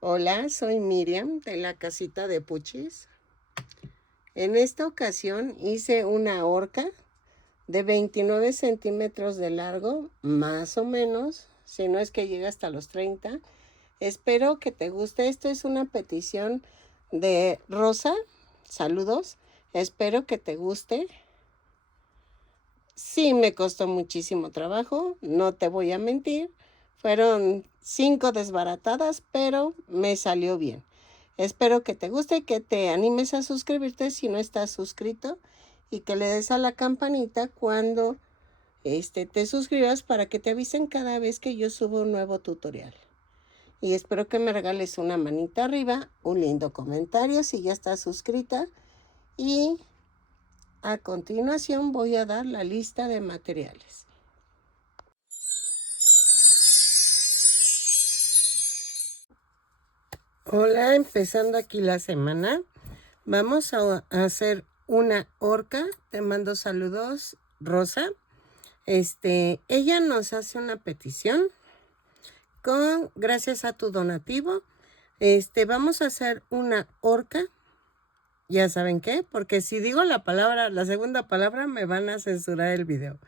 Hola, soy Miriam de la casita de Puchis. En esta ocasión hice una horca de 29 centímetros de largo, más o menos, si no es que llega hasta los 30. Espero que te guste. Esto es una petición de Rosa. Saludos. Espero que te guste. Sí, me costó muchísimo trabajo, no te voy a mentir. Fueron 5 desbaratadas, pero me salió bien. Espero que te guste, que te animes a suscribirte si no estás suscrito y que le des a la campanita cuando te suscribas para que te avisen cada vez que yo subo un nuevo tutorial. Y espero que me regales una manita arriba, un lindo comentario si ya estás suscrita y a continuación voy a dar la lista de materiales. Hola, empezando aquí la semana. Vamos a hacer una horca. Te mando saludos, Rosa. Ella nos hace una petición gracias a tu donativo. Vamos a hacer una horca. Ya saben qué, porque si digo la segunda palabra, me van a censurar el video.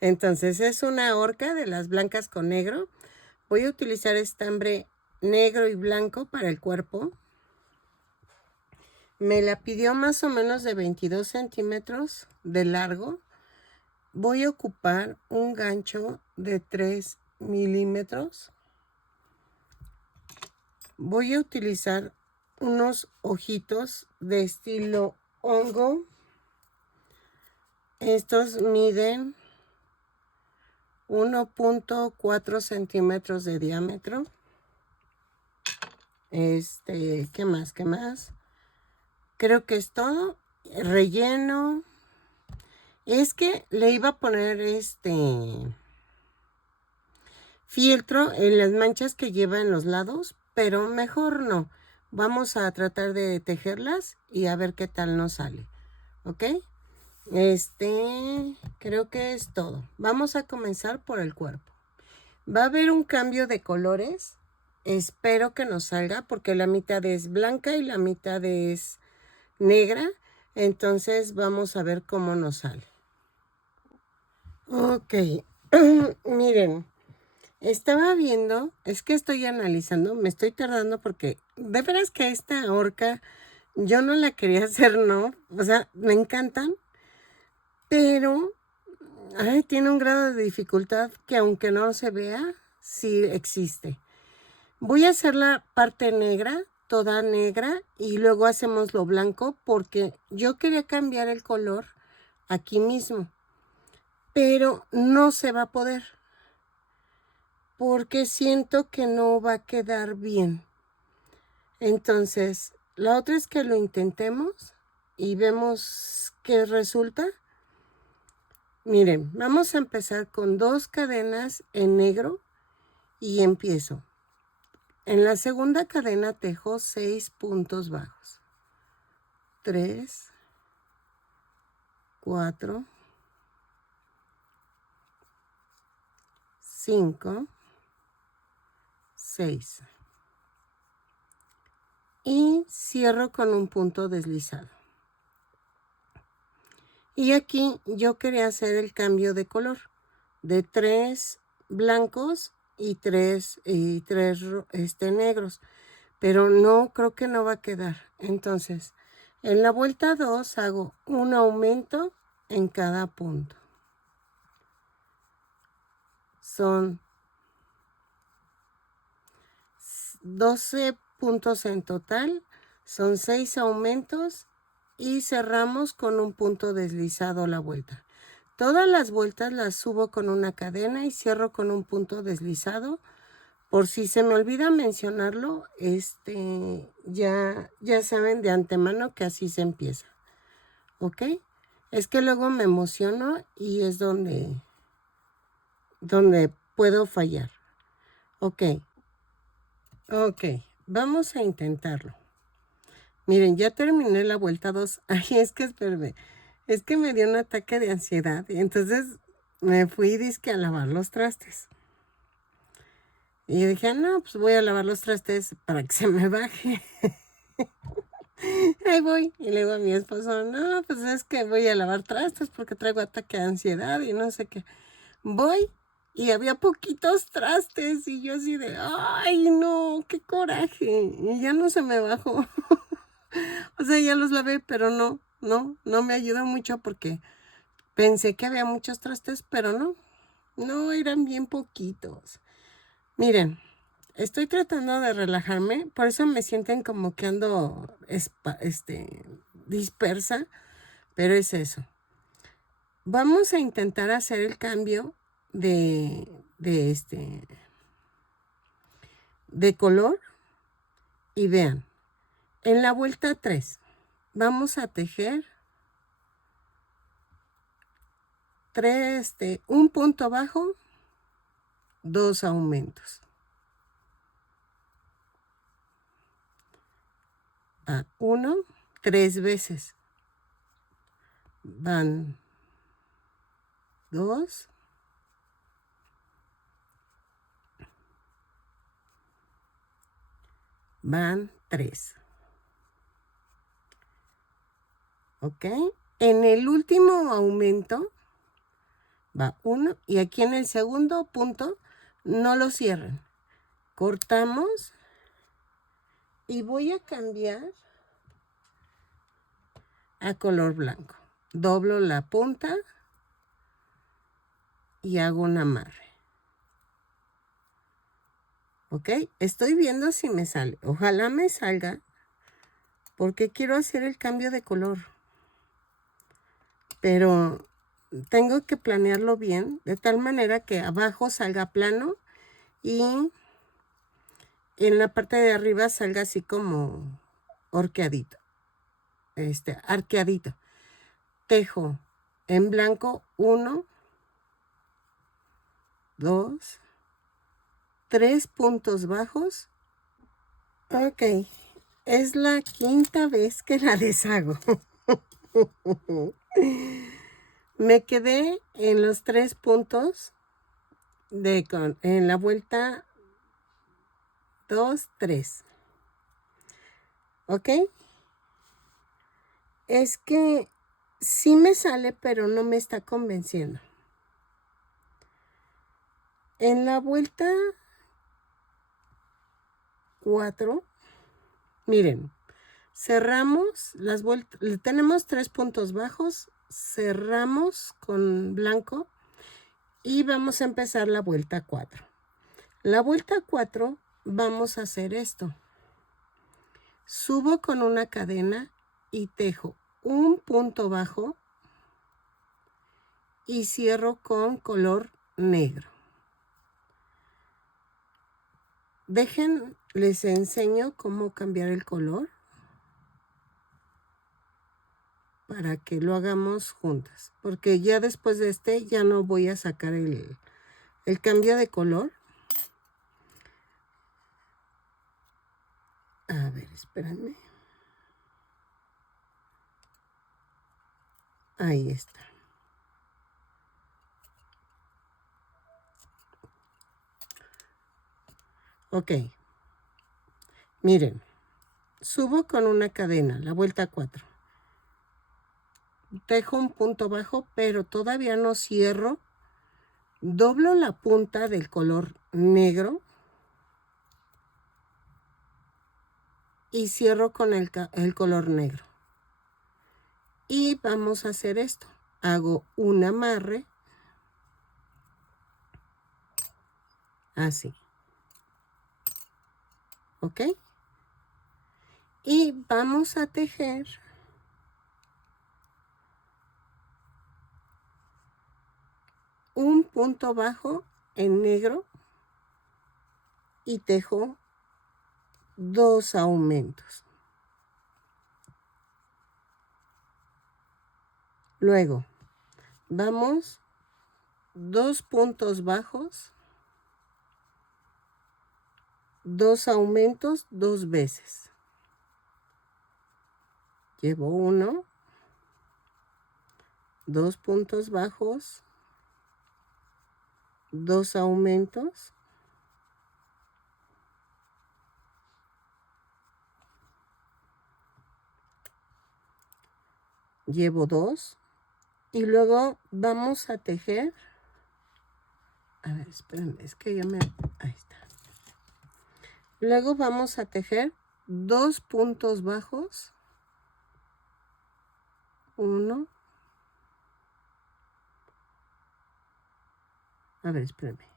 Entonces, es una horca de las blancas con negro. Voy a utilizar estambre negro y blanco para el cuerpo. Me la pidió más o menos de 22 centímetros de largo. Voy a ocupar un gancho de 3 milímetros. Voy a utilizar unos ojitos de estilo hongo. Estos miden 1.4 centímetros de diámetro. ¿Qué más? ¿Qué más? Creo que es todo. Relleno. Es que le iba a poner fieltro en las manchas que lleva en los lados, pero mejor no. Vamos a tratar de tejerlas y a ver qué tal nos sale. ¿Ok? Creo que es todo. Vamos a comenzar por el cuerpo. Va a haber un cambio de colores. Espero que nos salga porque la mitad es blanca y la mitad es negra. Entonces vamos a ver cómo nos sale. Ok. Miren. Estaba viendo, es que estoy analizando, me estoy tardando porque de veras que esta horca yo no la quería hacer, ¿no? O sea, me encantan, pero tiene un grado de dificultad que aunque no se vea, sí existe. Voy a hacer la parte negra, toda negra, y luego hacemos lo blanco porque yo quería cambiar el color aquí mismo, pero no se va a poder. Porque siento que no va a quedar bien. Entonces, la otra es que lo intentemos y vemos qué resulta. Miren, vamos a empezar con 2 cadenas en negro y empiezo. En la segunda cadena tejo 6 puntos bajos. 3, 4, 5, 6. Y cierro con un punto deslizado. Y aquí yo quería hacer el cambio de color de 3 blancos y 3 negros, pero no creo que no va a quedar. Entonces, en la vuelta 2 hago un aumento en cada punto. Son 12 puntos en total, son 6 aumentos y cerramos con un punto deslizado la vuelta. Todas las vueltas las subo con una cadena y cierro con un punto deslizado. Por si se me olvida mencionarlo, ya saben de antemano que así se empieza. ¿Ok? Es que luego me emociono y es donde puedo fallar. Ok. Ok, vamos a intentarlo. Miren, ya terminé la vuelta 2. Ay, espérame. Es que me dio un ataque de ansiedad y entonces me fui dizque a lavar los trastes. Y yo dije, no, pues voy a lavar los trastes para que se me baje. Ahí voy. Y le digo a mi esposo, no, pues es que voy a lavar trastes porque traigo ataque de ansiedad y no sé qué. Voy y había poquitos trastes y yo así de, ay, no, qué coraje. Y ya no se me bajó. O sea, ya los lavé, pero no me ayuda mucho porque pensé que había muchos trastes, pero no, eran bien poquitos. Miren, estoy tratando de relajarme, por eso me sienten como que ando dispersa, pero es eso. Vamos a intentar hacer el cambio de, de de color y vean, en la vuelta 3 vamos a tejer un punto bajo, 2 aumentos. Va 1, 3 veces. Van 2, van 3. ¿Ok? En el último aumento va 1 y aquí en el segundo punto no lo cierren. Cortamos y voy a cambiar a color blanco. Doblo la punta y hago un amarre. ¿Ok? Estoy viendo si me sale. Ojalá me salga porque quiero hacer el cambio de color. Pero tengo que planearlo bien de tal manera que abajo salga plano y en la parte de arriba salga así como arqueadito. Arqueadito. Tejo en blanco 1, 2, 3 puntos bajos. Ok, es la quinta vez que la deshago. Me quedé en los 3 puntos en la vuelta 2, 3. ¿Ok? Es que sí me sale, pero no me está convenciendo. En la vuelta 4, miren, cerramos las vueltas, tenemos 3 puntos bajos, cerramos con blanco y vamos a empezar la vuelta 4. La vuelta 4 vamos a hacer esto. Subo con una cadena y tejo un punto bajo y cierro con color negro. Les enseño cómo cambiar el color para que lo hagamos juntas, porque ya después de ya no voy a sacar el cambio de color. A ver, espérenme. Ahí está. Ok. Miren, subo con una cadena, la vuelta 4. Tejo un punto bajo, pero todavía no cierro. Doblo la punta del color negro y cierro con el color negro. Y vamos a hacer esto. Hago un amarre. Así. ¿Ok? Y vamos a tejer un punto bajo en negro y tejo 2 aumentos. Luego, vamos 2 puntos bajos, 2 aumentos 2 veces. Llevo 1, 2 puntos bajos, 2 aumentos llevo 2 y luego vamos a tejer. A ver, espérenme, es que ya me... Ahí está. Luego vamos a tejer 2 puntos bajos. 1. A ver, espérenme.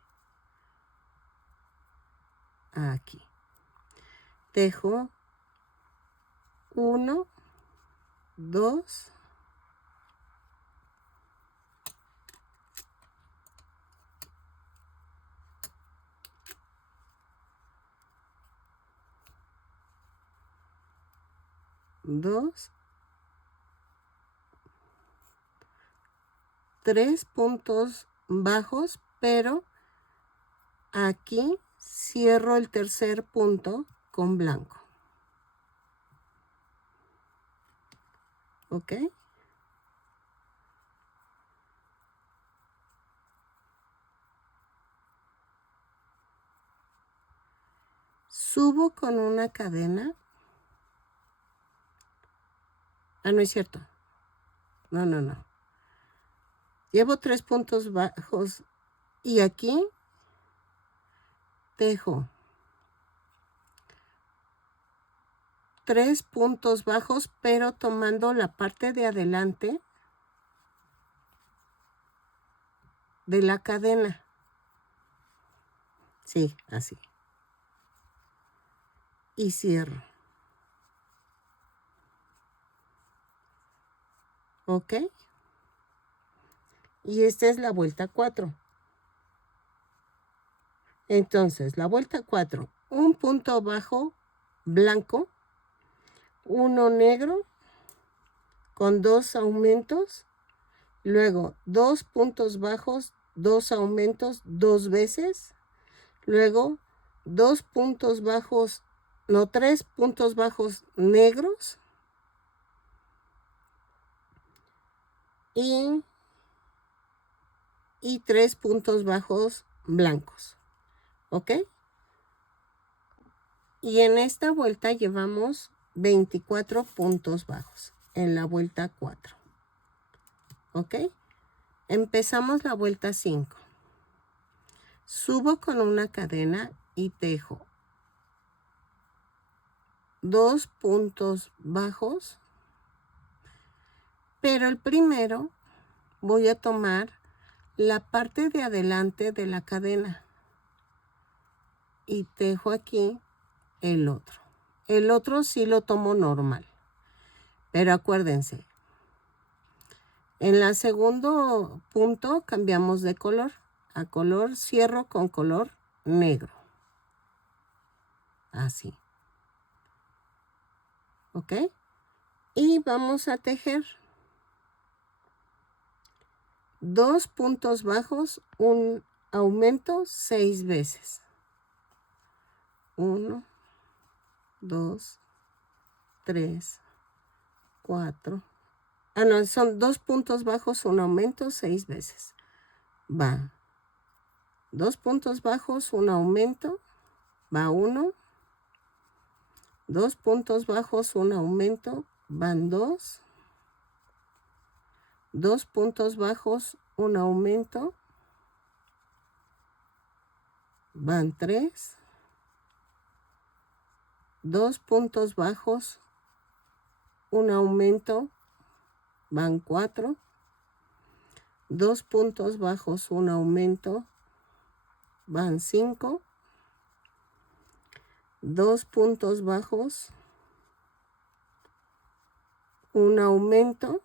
Aquí. Tejo 1, 2, 2, 3 puntos bajos, pero aquí cierro el tercer punto con blanco. ¿Ok? Subo con una cadena. Ah, no es cierto. No, no, no. Llevo 3 puntos bajos y aquí tejo 3 puntos bajos, pero tomando la parte de adelante de la cadena. Sí, así. Y cierro. ¿Ok? Y esta es la vuelta 4. Entonces, la vuelta 4, un punto bajo blanco, uno negro con 2 aumentos, luego 2 puntos bajos, 2 aumentos 2 veces, luego 2 puntos bajos, no, 3 puntos bajos negros y 3 puntos bajos blancos. ¿Ok? Y en esta vuelta llevamos 24 puntos bajos en la vuelta 4. ¿Ok? Empezamos la vuelta 5. Subo con una cadena y tejo 2 puntos bajos, pero el primero voy a tomar la parte de adelante de la cadena y tejo aquí el otro. El otro sí lo tomo normal, pero acuérdense, en el segundo punto cambiamos de color. A color cierro con color negro. Así. ¿Ok? Y vamos a tejer 2 puntos bajos, un aumento 6 veces. 1, 2, 3, 4. Ah, no, son 2 puntos bajos, un aumento 6 veces. Va. 2 puntos bajos, un aumento. Va 1. 2 puntos bajos, un aumento. Van 2. 2 puntos bajos, un aumento. Van 3. 2 puntos bajos, un aumento. Van 4. 2 puntos bajos, un aumento. Van 5. 2 puntos bajos, un aumento.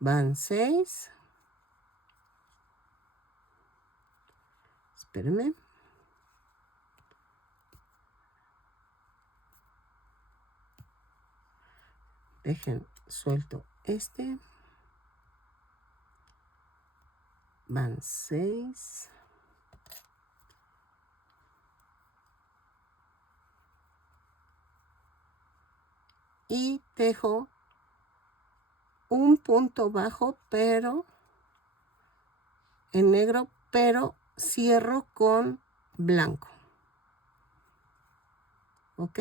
Van 6. Espérenme. Dejen, suelto este. Van 6. Y tejo un punto bajo, pero en negro, pero cierro con blanco. ¿ok?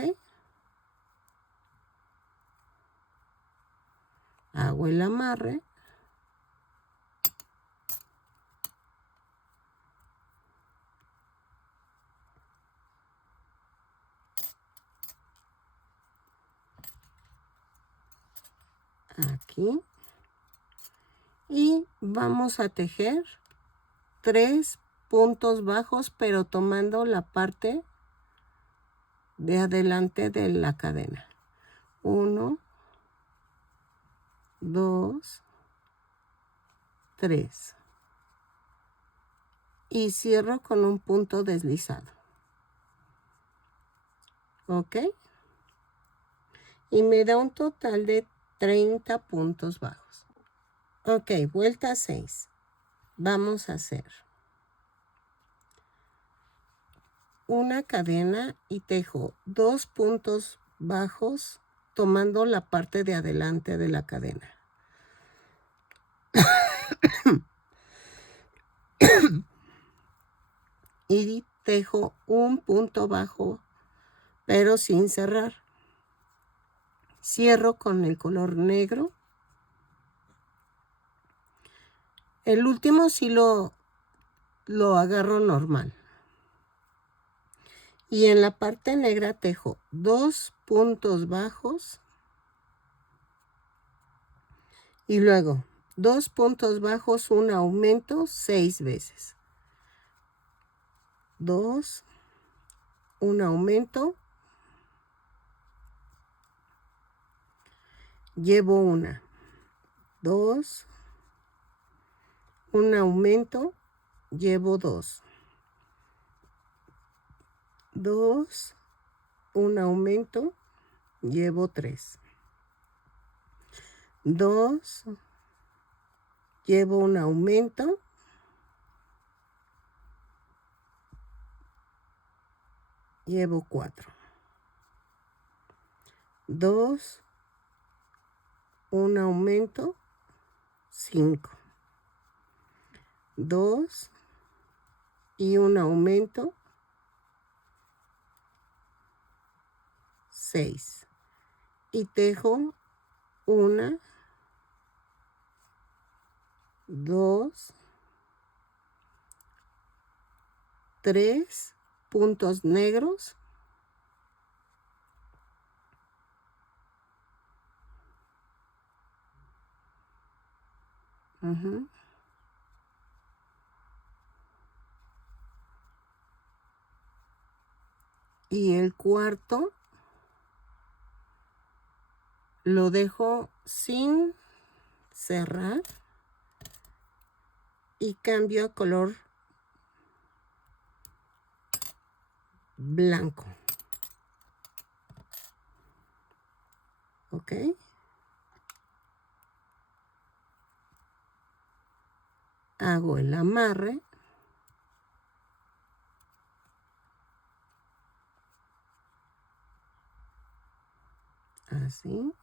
Hago el amarre. Aquí. Y vamos a tejer 3 puntos bajos, pero tomando la parte de adelante de la cadena. 1, 2, 3. Y cierro con un punto deslizado. ¿Ok? Y me da un total de 30 puntos bajos. Ok, vuelta 6. Vamos a hacer una cadena y tejo 2 puntos bajos tomando la parte de adelante de la cadena. Y tejo un punto bajo, pero sin cerrar. Cierro con el color negro. El último sí lo agarro normal. Y en la parte negra tejo 2 puntos bajos. Y luego 2 puntos bajos, un aumento 6 veces. 2, un aumento. Llevo una. 2, un aumento. Llevo 2. 2, un aumento. Llevo 3. 2, llevo un aumento. Llevo 4. 2, un aumento, 5. 2 y un aumento, 6. Y tejo 1, 2, 3 puntos negros. Y el cuarto lo dejo sin cerrar y cambio a color blanco. ¿Ok? Hago el amarre. Así.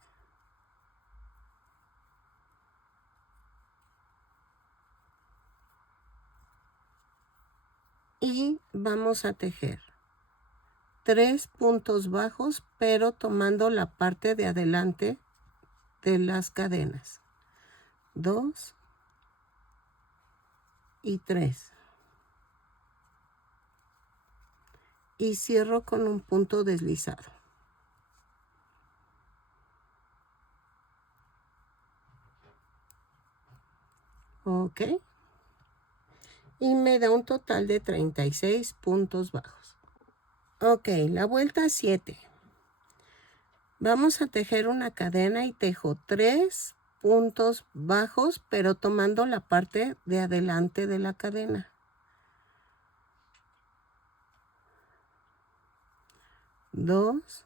Y vamos a tejer 3 puntos bajos, pero tomando la parte de adelante de las cadenas. 2 y 3. Y cierro con un punto deslizado. Ok. Y me da un total de 36 puntos bajos. Ok, la vuelta 7. Vamos a tejer una cadena y tejo 3 puntos bajos, pero tomando la parte de adelante de la cadena. 2,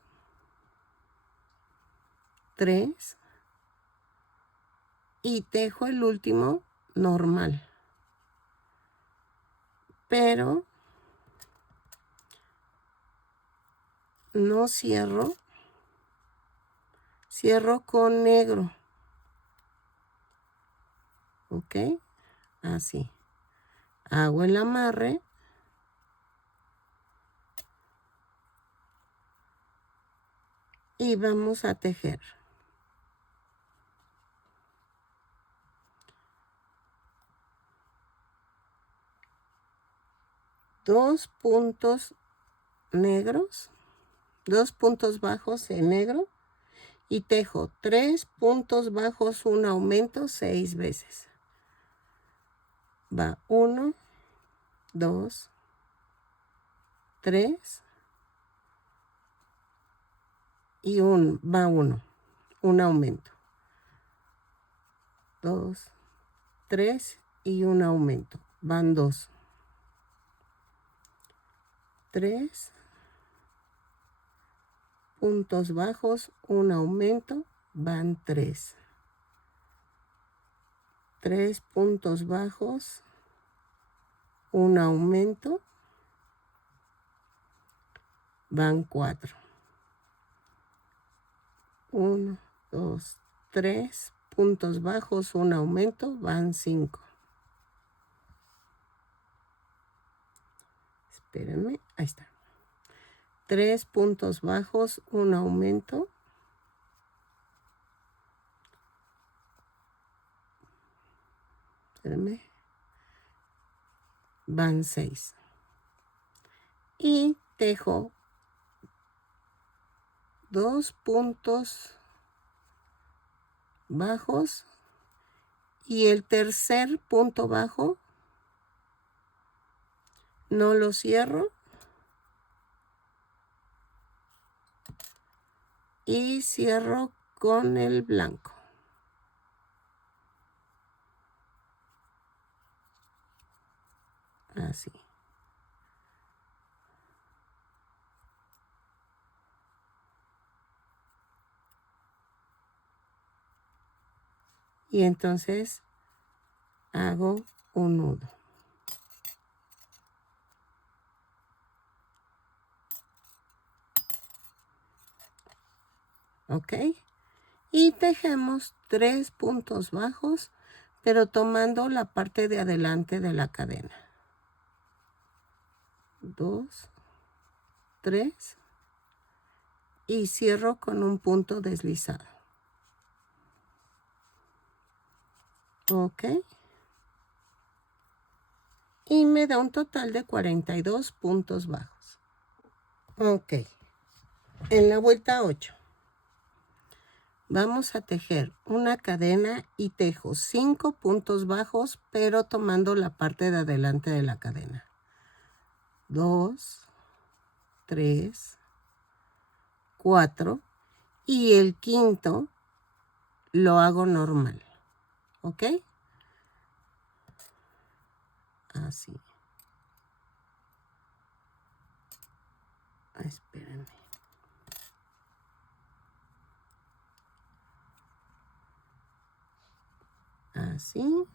3 y tejo el último normal. Pero no cierro. Cierro con negro. ¿Ok? Así. Hago el amarre. y vamos a tejer. Dos puntos negros, 2 puntos bajos en negro y tejo 3 puntos bajos, un aumento 6 veces. Va 1, 2, 3 y va 1, un aumento. 2, 3 y un aumento. Van 2. 3 puntos bajos, un aumento, van 3. 3 puntos bajos, un aumento, van 4. 1, 2, 3 puntos bajos, un aumento, van 5. Espérenme, ahí está. 3 puntos bajos, un aumento. Espérenme. Van 6. Y tejo 2 puntos bajos y el tercer punto bajo no lo cierro y cierro con el blanco. Así. Y entonces hago un nudo. ¿Ok? Y tejemos 3 puntos bajos, pero tomando la parte de adelante de la cadena. 2, 3 y cierro con un punto deslizado. ¿Ok? Y me da un total de 42 puntos bajos. Ok. En la vuelta 8. Vamos a tejer una cadena y tejo 5 puntos bajos, pero tomando la parte de adelante de la cadena. 2, 3, 4 y el quinto lo hago normal. ¿Ok? Así. Espérenme. Así.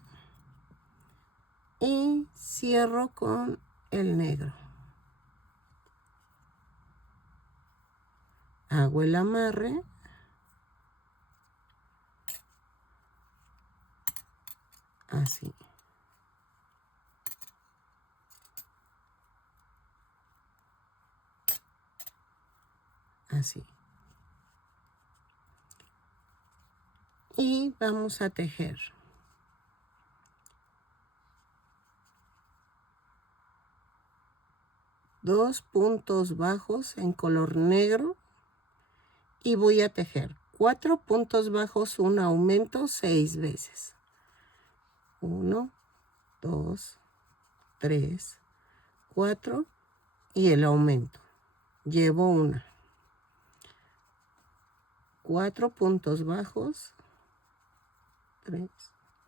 Y cierro con el negro. Hago el amarre. Así. Así. Y vamos a tejer. Dos puntos bajos en color negro y voy a tejer 4 puntos bajos, un aumento 6 veces. 1, 2, 3, 4 y el aumento. Llevo una. 4 puntos bajos, 3,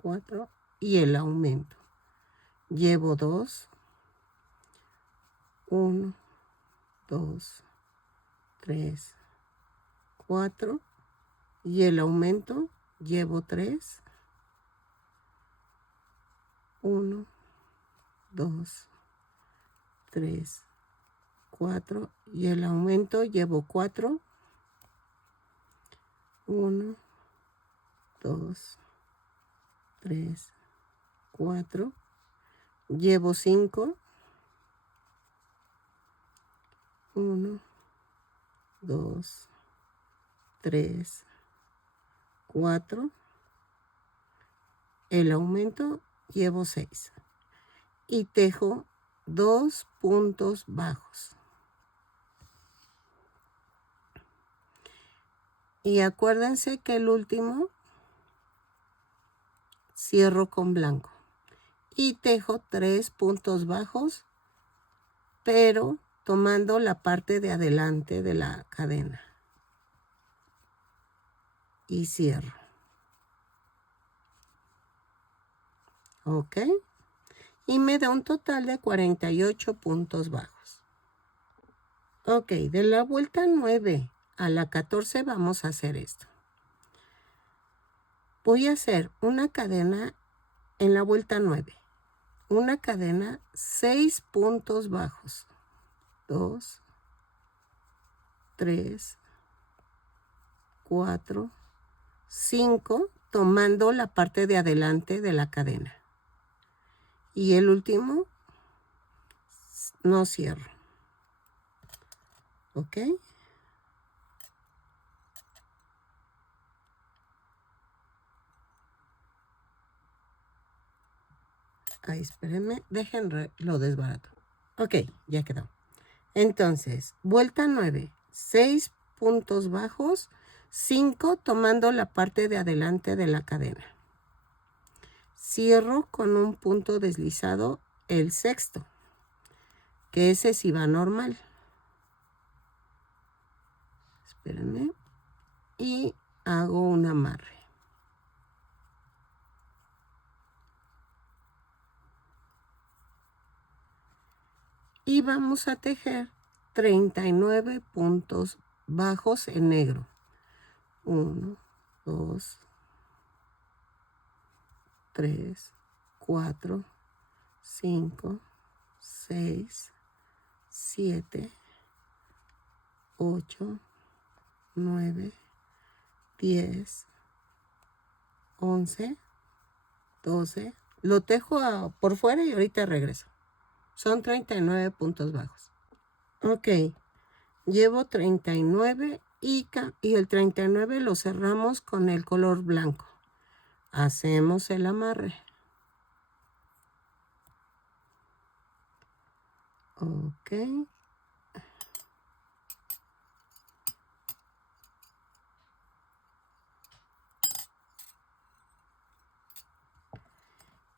4 y el aumento. Llevo 2, 1, 2, 3, 4 y el aumento. Llevo 3, 1, 2, 3, 4 y el aumento. Llevo 4, 1, 2, 3, 4, llevo 5, 1, 2, 3, 4, el aumento llevo 6 y tejo 2 puntos bajos. Y acuérdense que el último cierro con blanco y tejo 3 puntos bajos, pero tomando la parte de adelante de la cadena. Y cierro. Ok. Y me da un total de 48 puntos bajos. Ok, de la vuelta 9 a la 14 vamos a hacer esto. Voy a hacer una cadena en la vuelta 9. Una cadena, 6 puntos bajos. 2, 3, 4, 5, tomando la parte de adelante de la cadena. Y el último, no cierro. ¿Ok? Ay, espérenme, lo desbarato. Ok, ya quedó. Entonces, vuelta 9, 6 puntos bajos, 5 tomando la parte de adelante de la cadena. Cierro con un punto deslizado el sexto, que ese sí va normal. Espérenme. Y hago un amarre. Y vamos a tejer 39 puntos bajos en negro. 1, 2, 3, 4, 5, 6, 7, 8, 9, 10, 11, 12. Lo tejo por fuera y ahorita regreso. Son 39 puntos bajos. Ok, llevo 39 y el 39 lo cerramos con el color blanco. Hacemos el amarre. Ok.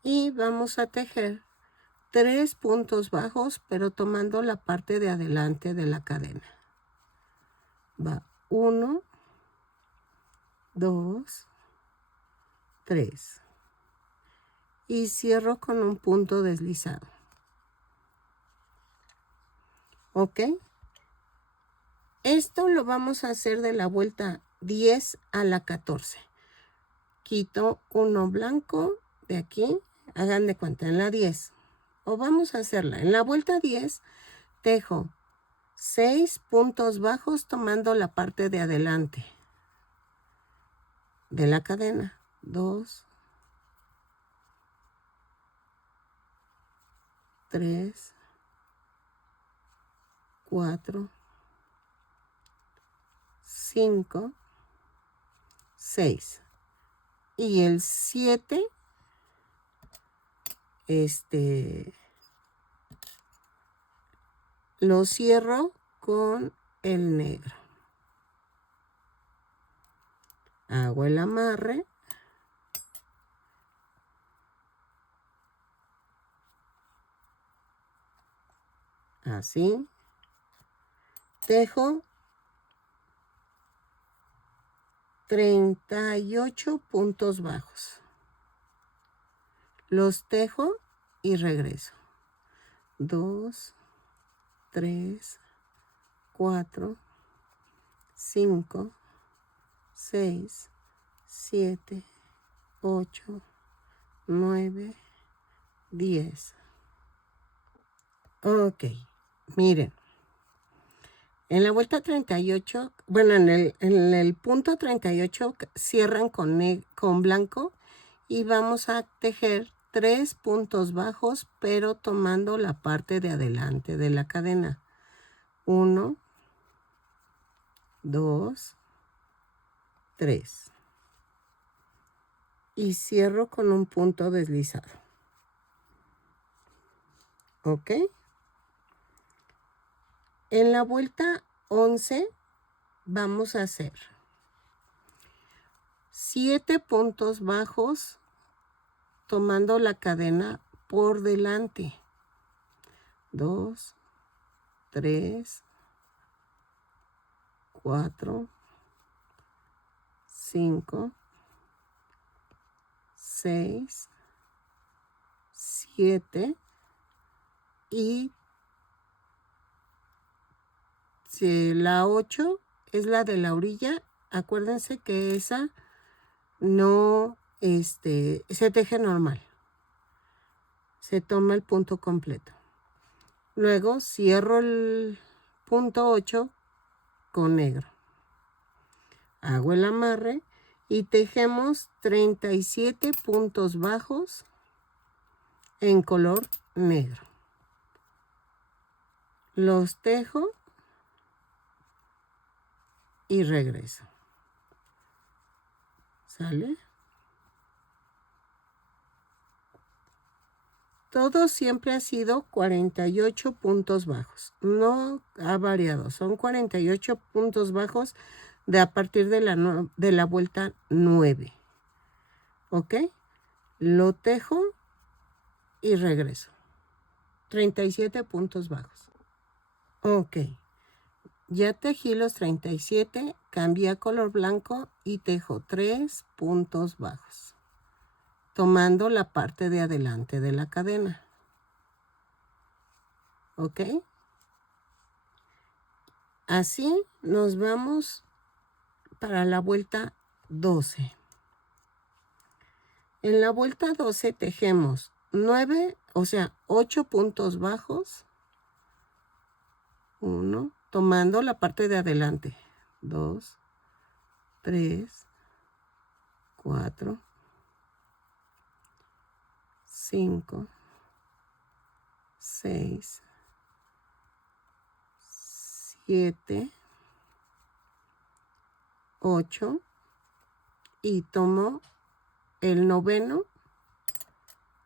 Y vamos a tejer 3 puntos bajos, pero tomando la parte de adelante de la cadena. Va 1, 2, 3. Y cierro con un punto deslizado. ¿Ok? Esto lo vamos a hacer de la vuelta 10 a la 14. Quito uno blanco de aquí. Hagan de cuenta, en la 10. O vamos a hacerla. En la vuelta 10, tejo 6 puntos bajos tomando la parte de adelante de la cadena. 2, 3, 4, 5, 6. Y el 7, lo cierro con el negro. Hago el amarre. Así. Tejo 38 puntos bajos. Los tejo y regreso. 2, 3, 4, 5, 6, 7, 8, 9, 10. Ok, miren. En la vuelta 38, bueno, en el punto 38 cierran con blanco y vamos a tejer 3 puntos bajos, pero tomando la parte de adelante de la cadena. 1, 2, 3 y cierro con un punto deslizado. ¿Ok? En la vuelta 11 vamos a hacer 7 puntos bajos tomando la cadena por delante. 2, 3, 4, 5, 6, 7 y la 8 es la de la orilla. Acuérdense que esa no se teje normal. Se toma el punto completo. Luego cierro el punto 8 con negro. Hago el amarre y tejemos 37 puntos bajos en color negro. Los tejo y regreso. ¿Sale? Todo siempre ha sido 48 puntos bajos. No ha variado. Son 48 puntos bajos a partir de la vuelta 9. ¿Ok? Lo tejo y regreso. 37 puntos bajos. Ok. Ya tejí los 37, cambié a color blanco y tejo 3 puntos bajos, tomando la parte de adelante de la cadena. ¿Ok? Así nos vamos para la vuelta 12. En la vuelta 12 tejemos 8 puntos bajos. 1, tomando la parte de adelante. 2, 3, 4, 5, 6, 7, 8 y tomo el noveno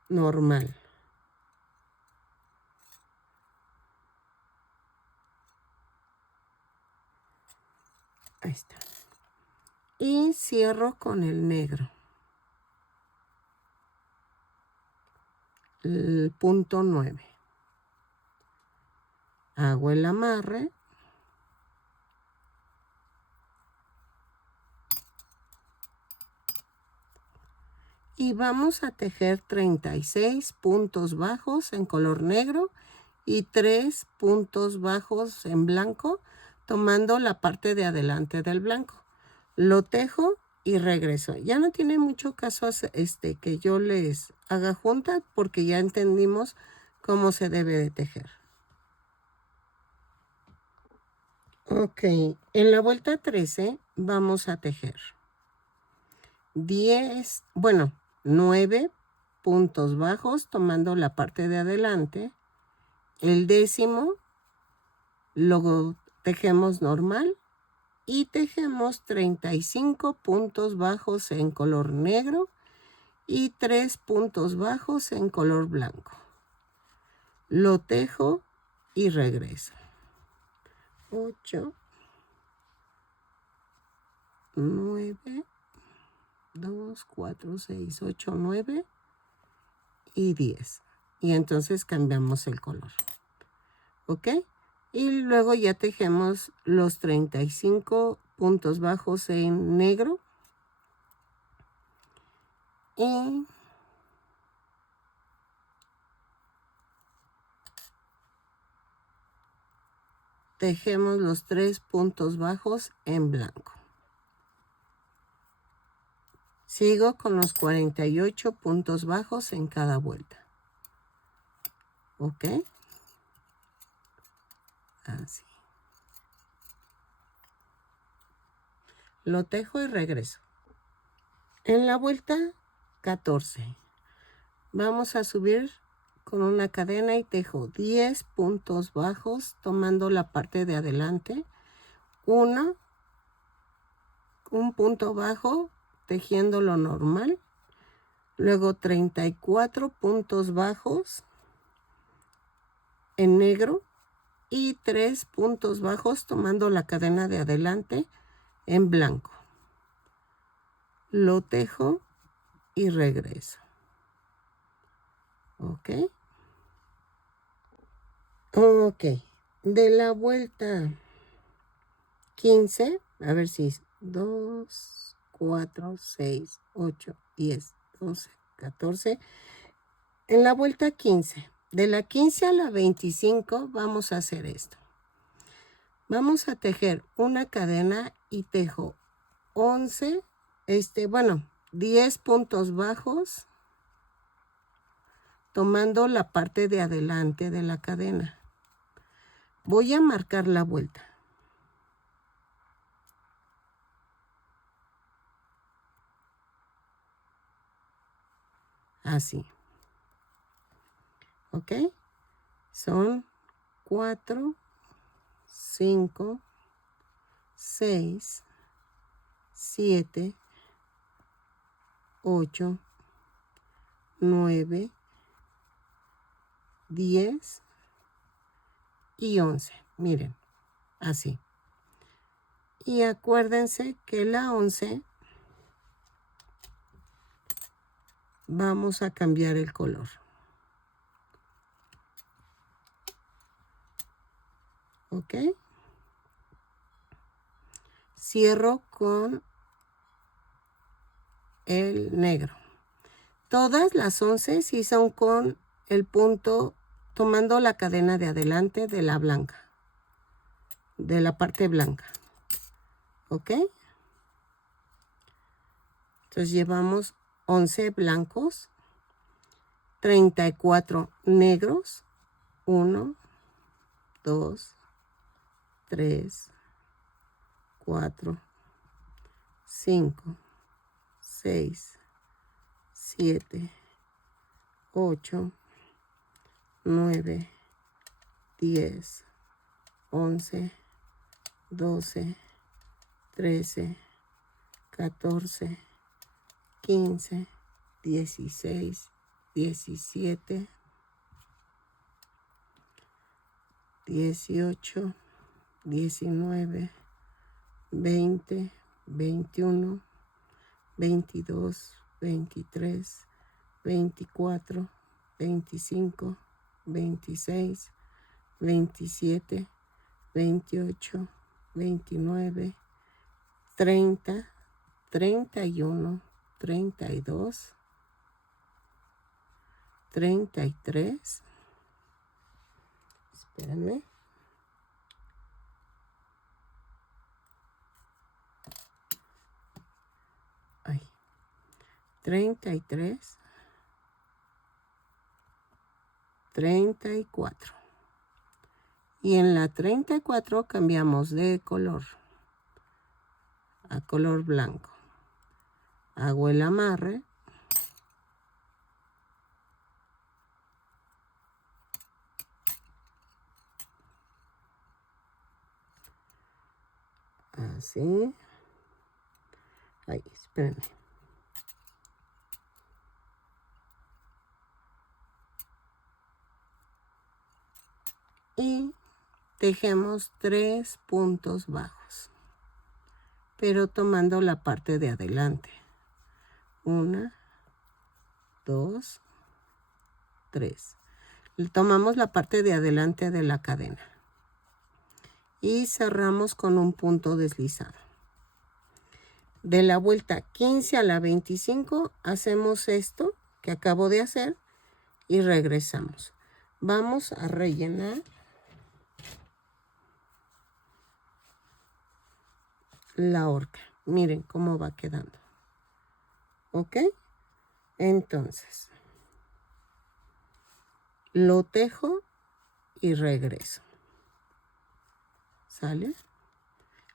normal. Ahí está. Y cierro con el negro. El punto 9. Hago el amarre. Y vamos a tejer 36 puntos bajos en color negro y 3 puntos bajos en blanco, tomando la parte de adelante del blanco. Lo tejo y regreso. Ya no tiene mucho caso que yo les haga juntas porque ya entendimos cómo se debe de tejer. Ok, en la vuelta 13 vamos a tejer 9 puntos bajos tomando la parte de adelante. El décimo lo tejemos normal y tejemos 35 puntos bajos en color negro y 3 puntos bajos en color blanco. Lo tejo y regreso. 8, 9, 2, 4, 6, 8, 9 y 10. Y entonces cambiamos el color. ¿Ok? Y luego ya tejemos los 35 puntos bajos en negro. Y tejemos los 3 puntos bajos en blanco. Sigo con los 48 puntos bajos en cada vuelta. ¿Ok? Así. Lo tejo y regreso. En la vuelta 14 vamos a subir con una cadena y tejo 10 puntos bajos tomando la parte de adelante. 1 un punto bajo tejiendo lo normal, luego 34 puntos bajos en negro y 3 puntos bajos tomando la cadena de adelante en blanco. Lo tejo y regreso. Ok. Ok. De la vuelta 15, a ver si es 2, 4, 6, 8, 10, 12, 14. En la vuelta 15, de la 15 a la 25 vamos a hacer esto. Vamos a tejer una cadena y tejo 11, 10 puntos bajos tomando la parte de adelante de la cadena. Voy a marcar la vuelta. Así. ¿Ok? Son 4, 5, 6, 7, 8, 9, 10 y 11. Miren, así. Y acuérdense que la 11 vamos a cambiar el color. ¿Ok? Cierro con el negro. Todas las 11 sí son con el punto tomando la cadena de adelante de la blanca, de la parte blanca. ¿Ok? Entonces llevamos 11 blancos, 34 negros, 1, 2, 3, 4, 5, 6, 7, 8, 9, 10, 11, 12, 13, 14, 15, 16, 17, 18, 19, 20, 21, 22, 23, 24, 25, 26, 27, 28, 29, 30, 31, 32, 33. Espérenme. Ay. 33, 34. Y en la 34 cambiamos de color a color blanco. Hago el amarre. Así. Ay, espérenme. Y tejemos 3 puntos bajos, pero tomando la parte de adelante. 1, 2, 3. Tomamos la parte de adelante de la cadena y cerramos con un punto deslizado. De la vuelta 15 a la 25 hacemos esto que acabo de hacer y regresamos. Vamos a rellenar la horca. Miren cómo va quedando. ¿Ok? Entonces, lo tejo y regreso. ¿Sale?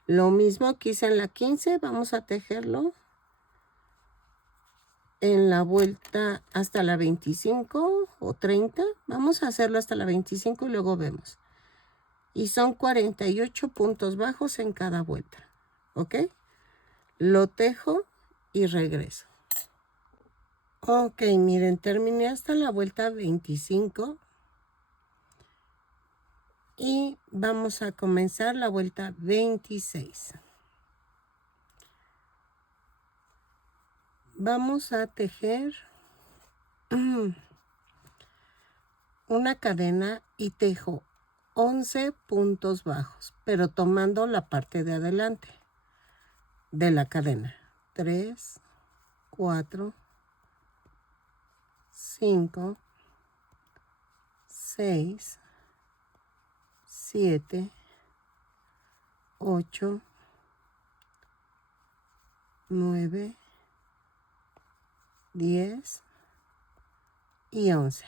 Lo mismo que hice en la 15, vamos a tejerlo en la vuelta hasta la 25 o 30. Vamos a hacerlo hasta la 25 y luego vemos. Y son 48 puntos bajos en cada vuelta. ¿Ok? Lo tejo y regreso. Ok, miren, terminé hasta la vuelta 25 y vamos a comenzar la vuelta 26. Vamos a tejer una cadena y tejo 11 puntos bajos, pero tomando la parte de adelante de la cadena. 3, 4, 5, 6, 7, 8, 9, 10 y 11.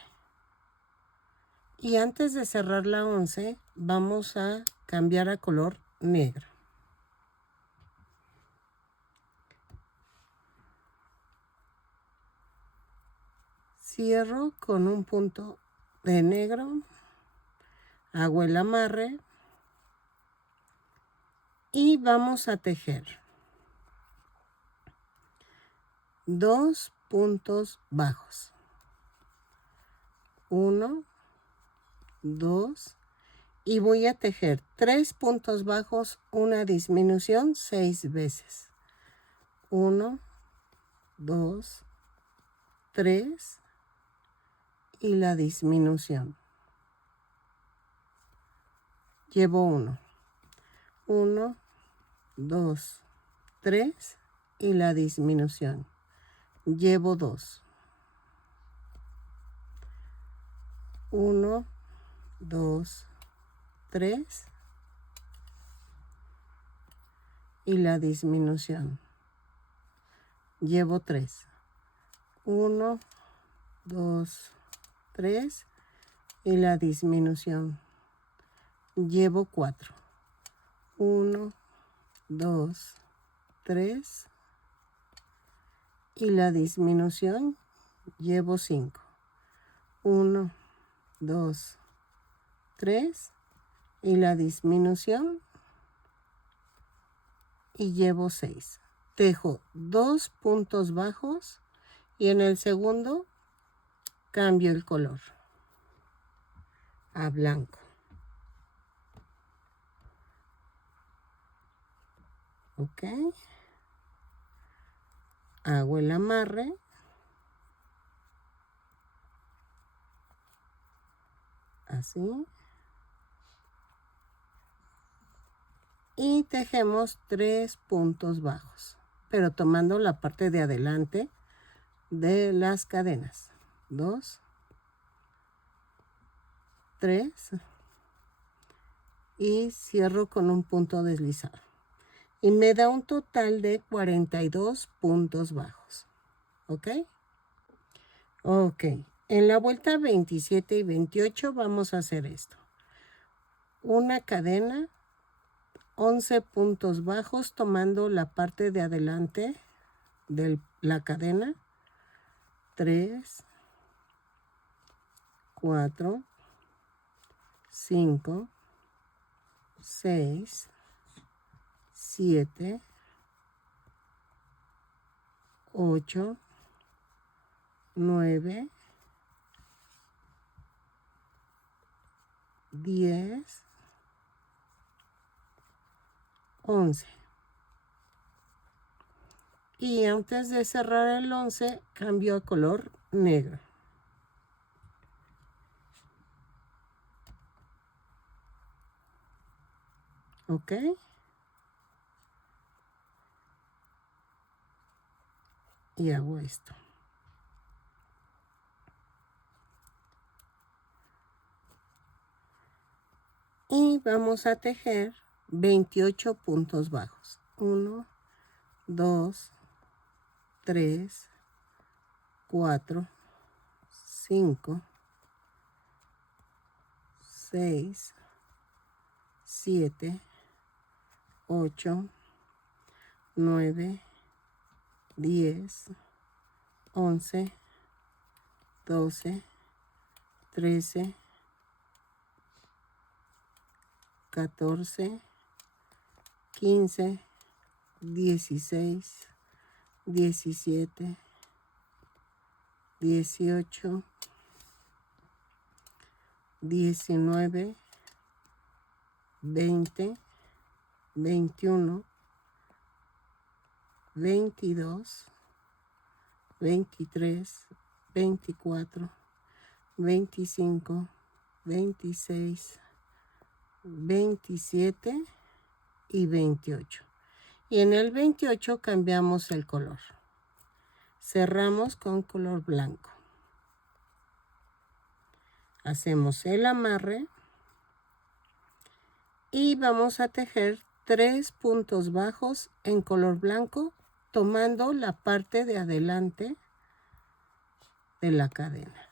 Y antes de cerrar la 11, vamos a cambiar a color negro. Cierro con un punto de negro, hago el amarre y vamos a tejer 2 puntos bajos. 1, 2 y voy a tejer 3 puntos bajos, una disminución 6 veces. 1, 2, 3 y la disminución. Llevo 1. 1, 2, 3 y la disminución. Llevo 2. 1, 2, 3 y la disminución. Llevo 3. 1, 2, 3 y la disminución. Llevo 4. 1, 2, 3 y la disminución. Llevo 5. 1, 2, 3 y la disminución y llevo 6. Tejo 2 puntos bajos y en el segundo cambio el color a blanco. Ok. Hago el amarre. Así. Y tejemos 3 puntos bajos, pero tomando la parte de adelante de las cadenas. 2, 3 y cierro con un punto deslizado. Y me da un total de 42 puntos bajos. ¿Ok? Ok. En la vuelta 27 y 28 vamos a hacer esto. Una cadena, 11 puntos bajos tomando la parte de adelante de la cadena. 3, 4, 5, 6, 7, 8, 9, 10, 11. Y antes de cerrar el 11, cambio a color negro. ¿Ok? Y hago esto. Y vamos a tejer 28 puntos bajos. 1, 2, 3, 4, 5, 6, 7, 8, 9, 10, 11, 12, 13, 14, 15, 16, 17, 18, 19, 20, 21, 22, 23, 24, 25, 26, 27 y 28. Y en el 28 cambiamos el color. Cerramos con color blanco. Hacemos el amarre y vamos a tejer 3 puntos bajos en color blanco, tomando la parte de adelante de la cadena.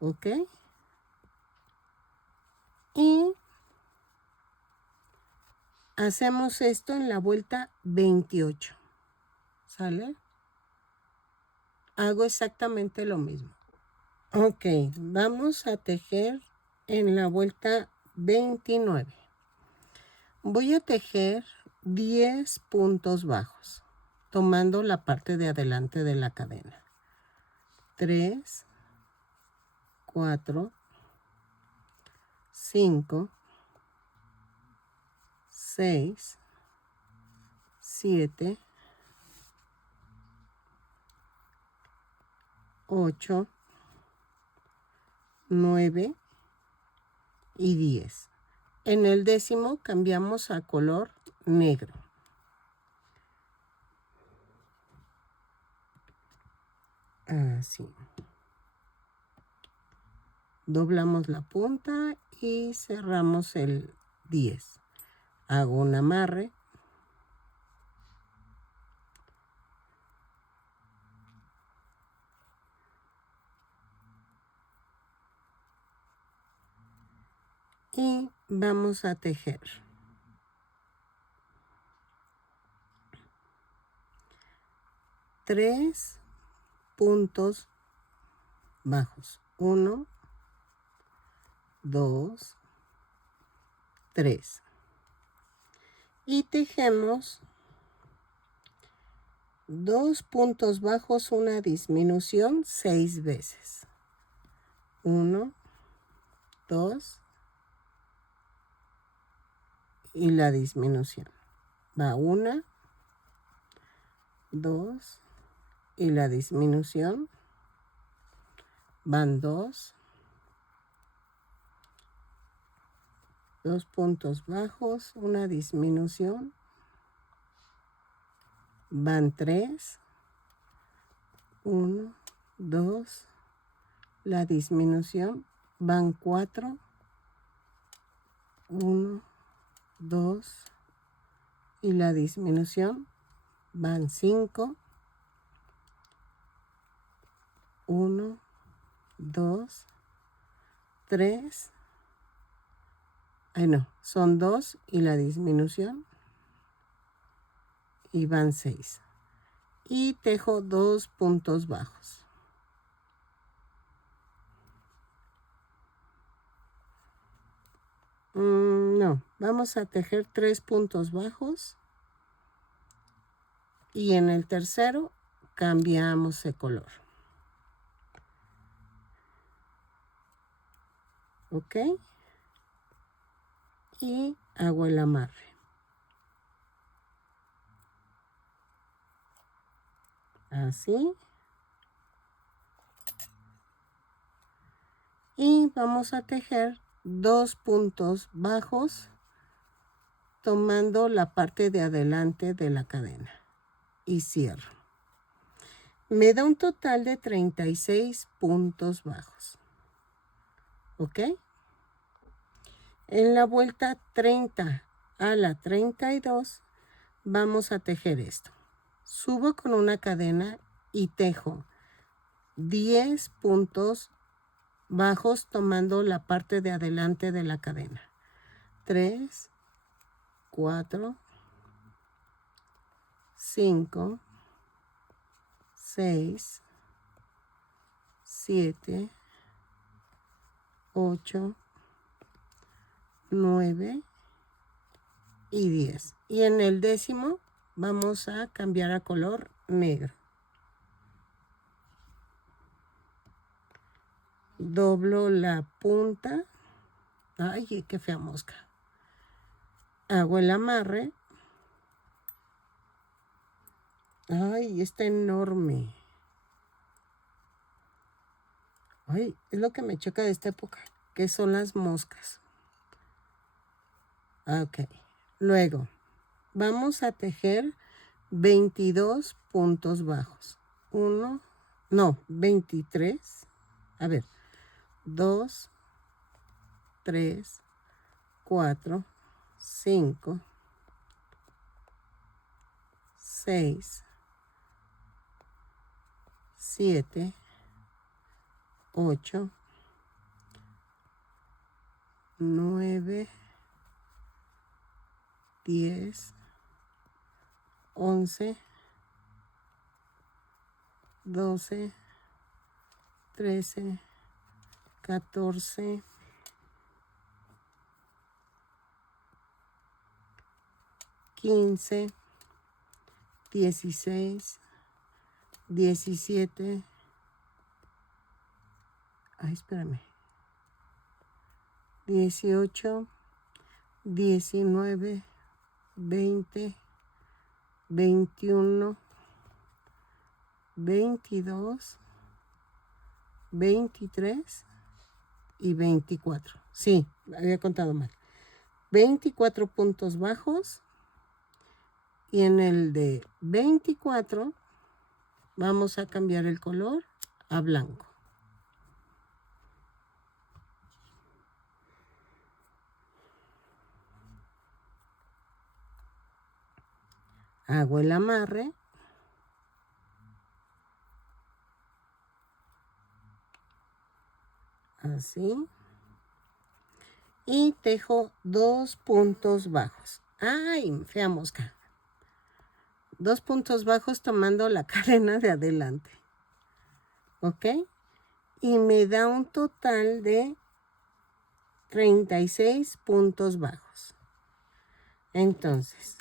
¿Ok? Y hacemos esto en la vuelta 28. ¿Sale? Hago exactamente lo mismo. Ok, vamos a tejer en la vuelta 29. Voy a tejer 10 puntos bajos, tomando la parte de adelante de la cadena. 3, 4, 5, 6, 7, 8, 9 y 10. En el 10º cambiamos a color negro. Así. Doblamos la punta y cerramos el 10. Hago un amarre. Y vamos a tejer. 3 puntos bajos. 1, 2, 3. Y tejemos 2 puntos bajos, una disminución 6 veces. 1, 2 y la disminución. Va 1, 2 y la disminución. Van 2 puntos bajos, una disminución. Van 3, 1, 2, la disminución. Van 4, 1, 2 y la disminución. Van 5, 1, 2, 3. Ay, no, son 2 y la disminución. Y van 6. Y tejo 2 puntos bajos. No, vamos a tejer 3 puntos bajos. Y en el tercero cambiamos de color. ¿Ok? Y hago el amarre. Así. Y vamos a tejer 2 puntos bajos tomando la parte de adelante de la cadena. Y cierro. Me da un total de 36 puntos bajos. ¿Ok? En la vuelta 30 a la 32 vamos a tejer esto. Subo con una cadena y tejo 10 puntos bajos tomando la parte de adelante de la cadena. 3, 4, 5, 6, 7, 8, 9 y 10. Y en el décimo vamos a cambiar a color negro. Doblo la punta. Ay, qué fea mosca. Hago el amarre. Ay, está enorme. Ay, es lo que me choca de esta época, que son las moscas. Ok. Luego, vamos a tejer 22 puntos bajos. 23. A ver, 2, 3, 4, 5, 6, 7, 8, 9, 10, 11, 12, 13, 14, 15, 16, 17. Ay, espérame. 18, 19, 20, 21, 22, 23 y 24. Sí, había contado mal. 24 puntos bajos. Y en el de 24 vamos a cambiar el color a blanco. Hago el amarre. Así. Y tejo 2 puntos bajos. ¡Ay, fea mosca! 2 puntos bajos tomando la cadena de adelante. ¿Ok? Y me da un total de 36 puntos bajos. Entonces,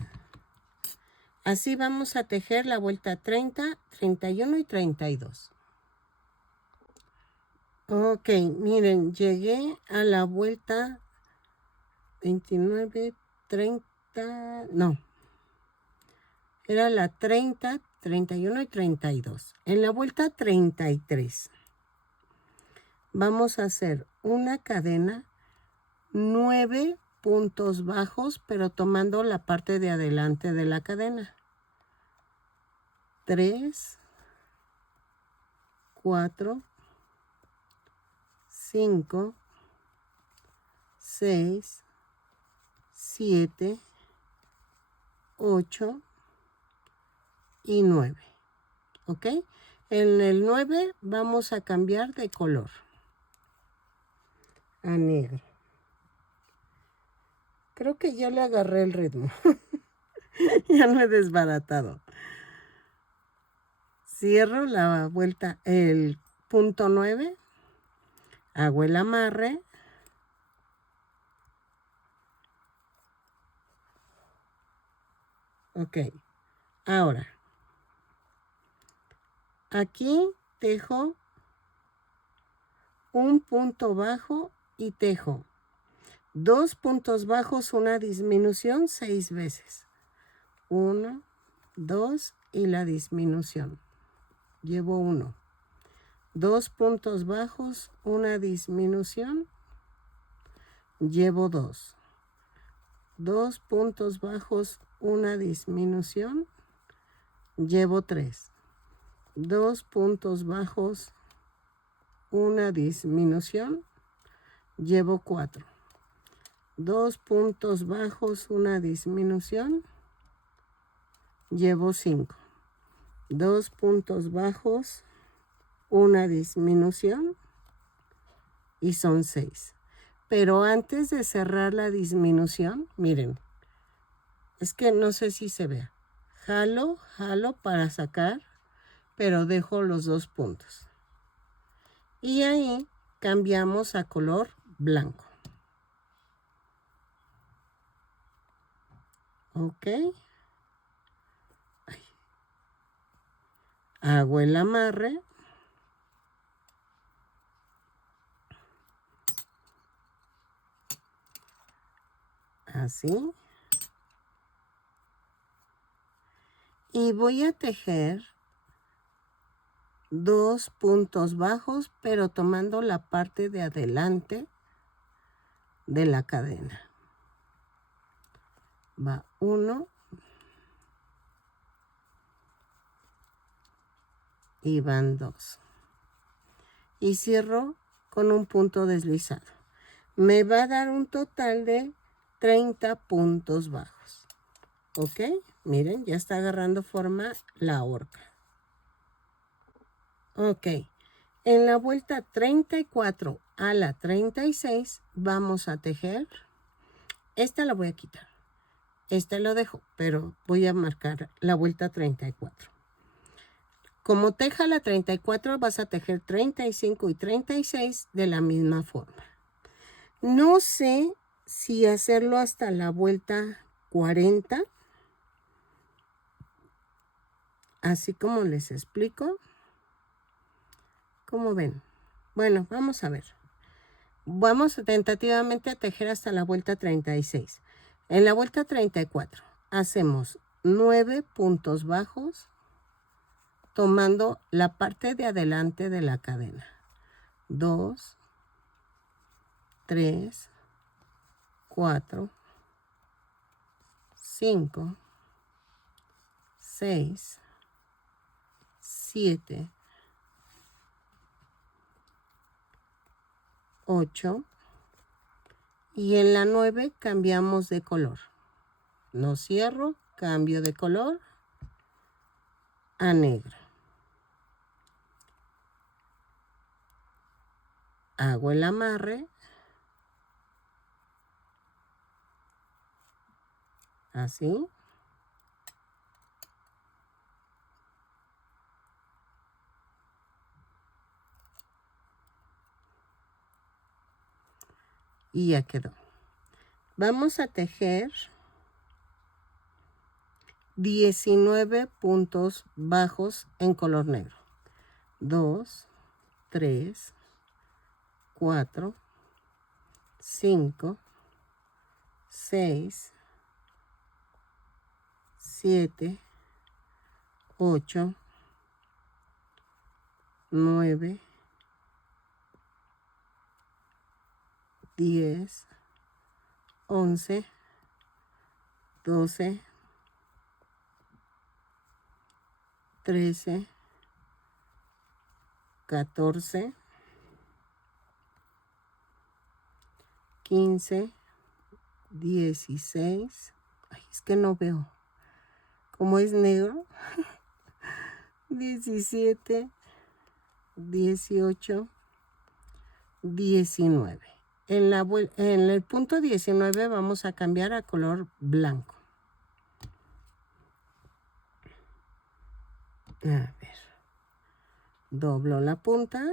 así vamos a tejer la vuelta 30, 31 y 32. Ok, miren, llegué a la vuelta 29, 30, no. Era la 30, 31 y 32. En la vuelta 33 vamos a hacer una cadena, 9 puntos bajos, pero tomando la parte de adelante de la cadena. 3, 4, 5, 6, 7, 8 y 9. ¿Ok? En el 9 vamos a cambiar de color a negro. Creo que ya le agarré el ritmo. Ya no he desbaratado. Cierro la vuelta, el punto 9. Hago el amarre. Ok. Ahora, aquí tejo un punto bajo y tejo 2 puntos bajos, una disminución 6 veces. 1, 2 y la disminución. Llevo 1. 2 puntos bajos, una disminución. Llevo 2. 2 puntos bajos, una disminución. Llevo 3. 2 puntos bajos, una disminución. Llevo 4. 2 puntos bajos, una disminución. Llevo 5. 2 puntos bajos, una disminución. Y son 6. Pero antes de cerrar la disminución, miren, es que no sé si se vea. Jalo para sacar, pero dejo los 2 puntos. Y ahí cambiamos a color blanco. Ok. Hago el amarre. Así. Y voy a tejer 2 puntos bajos, pero tomando la parte de adelante de la cadena. Va 1 y van 2. Y cierro con un punto deslizado. Me va a dar un total de 30 puntos bajos. ¿Ok? Miren, ya está agarrando forma la horca. Ok. En la vuelta 34 a la 36 vamos a tejer. Esta la voy a quitar. Esta lo dejo, pero voy a marcar la vuelta 34. Como teja la 34, vas a tejer 35 y 36 de la misma forma. No sé si hacerlo hasta la vuelta 40, así como les explico. ¿Cómo ven? Bueno, vamos a ver. Vamos tentativamente a tejer hasta la vuelta 36. En la vuelta 34 hacemos 9 puntos bajos tomando la parte de adelante de la cadena. 2, 3, 4, 5, 6, 7, 8 y en la 9 cambiamos de color. No cierro, cambio de color a negro. Hago el amarre. Así. Y ya quedó. Vamos a tejer 19 puntos bajos en color negro. 2, 3, 4, 5, 6, 7, 8, 9, 10, 11, 12, 13, 14, 15, 16. Ay, es que no veo. Como es negro. 17, 18, 19. En el punto 19 vamos a cambiar a color blanco. A ver. Doblo la punta.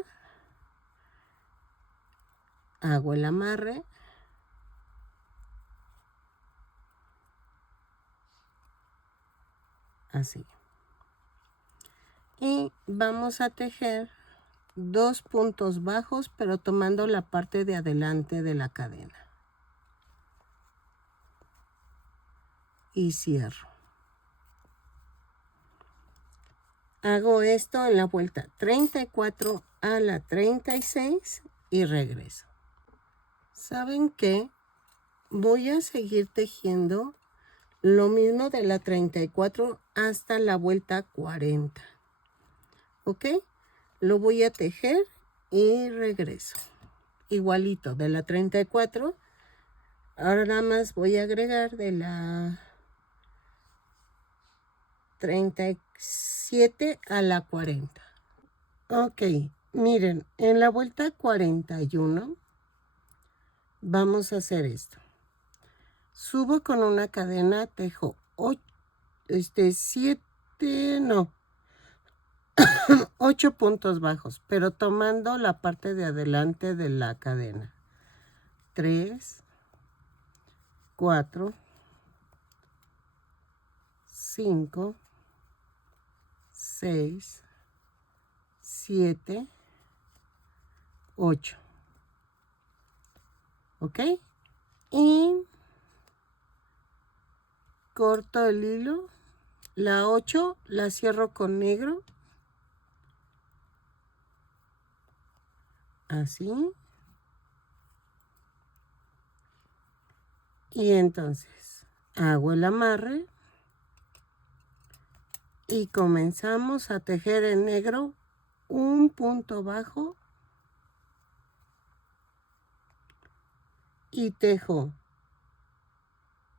Hago el amarre. Así. Y vamos a tejer 2 puntos bajos, pero tomando la parte de adelante de la cadena. Y cierro. Hago esto en la vuelta 34 a la 36 y regreso. ¿Saben qué? Voy a seguir tejiendo lo mismo de la 34 hasta la vuelta 40. ¿Ok? Lo voy a tejer y regreso. Igualito de la 34. Ahora nada más voy a agregar de la 37 a la 40. Ok, miren, en la vuelta 41 vamos a hacer esto. Subo con una cadena, tejo 8 puntos bajos, pero tomando la parte de adelante de la cadena. 3, 4, 5, 6, 7, 8. ¿Ok? Y corto el hilo. La 8 la cierro con negro. Así. Y entonces hago el amarre. Y comenzamos a tejer en negro un punto bajo. Y tejo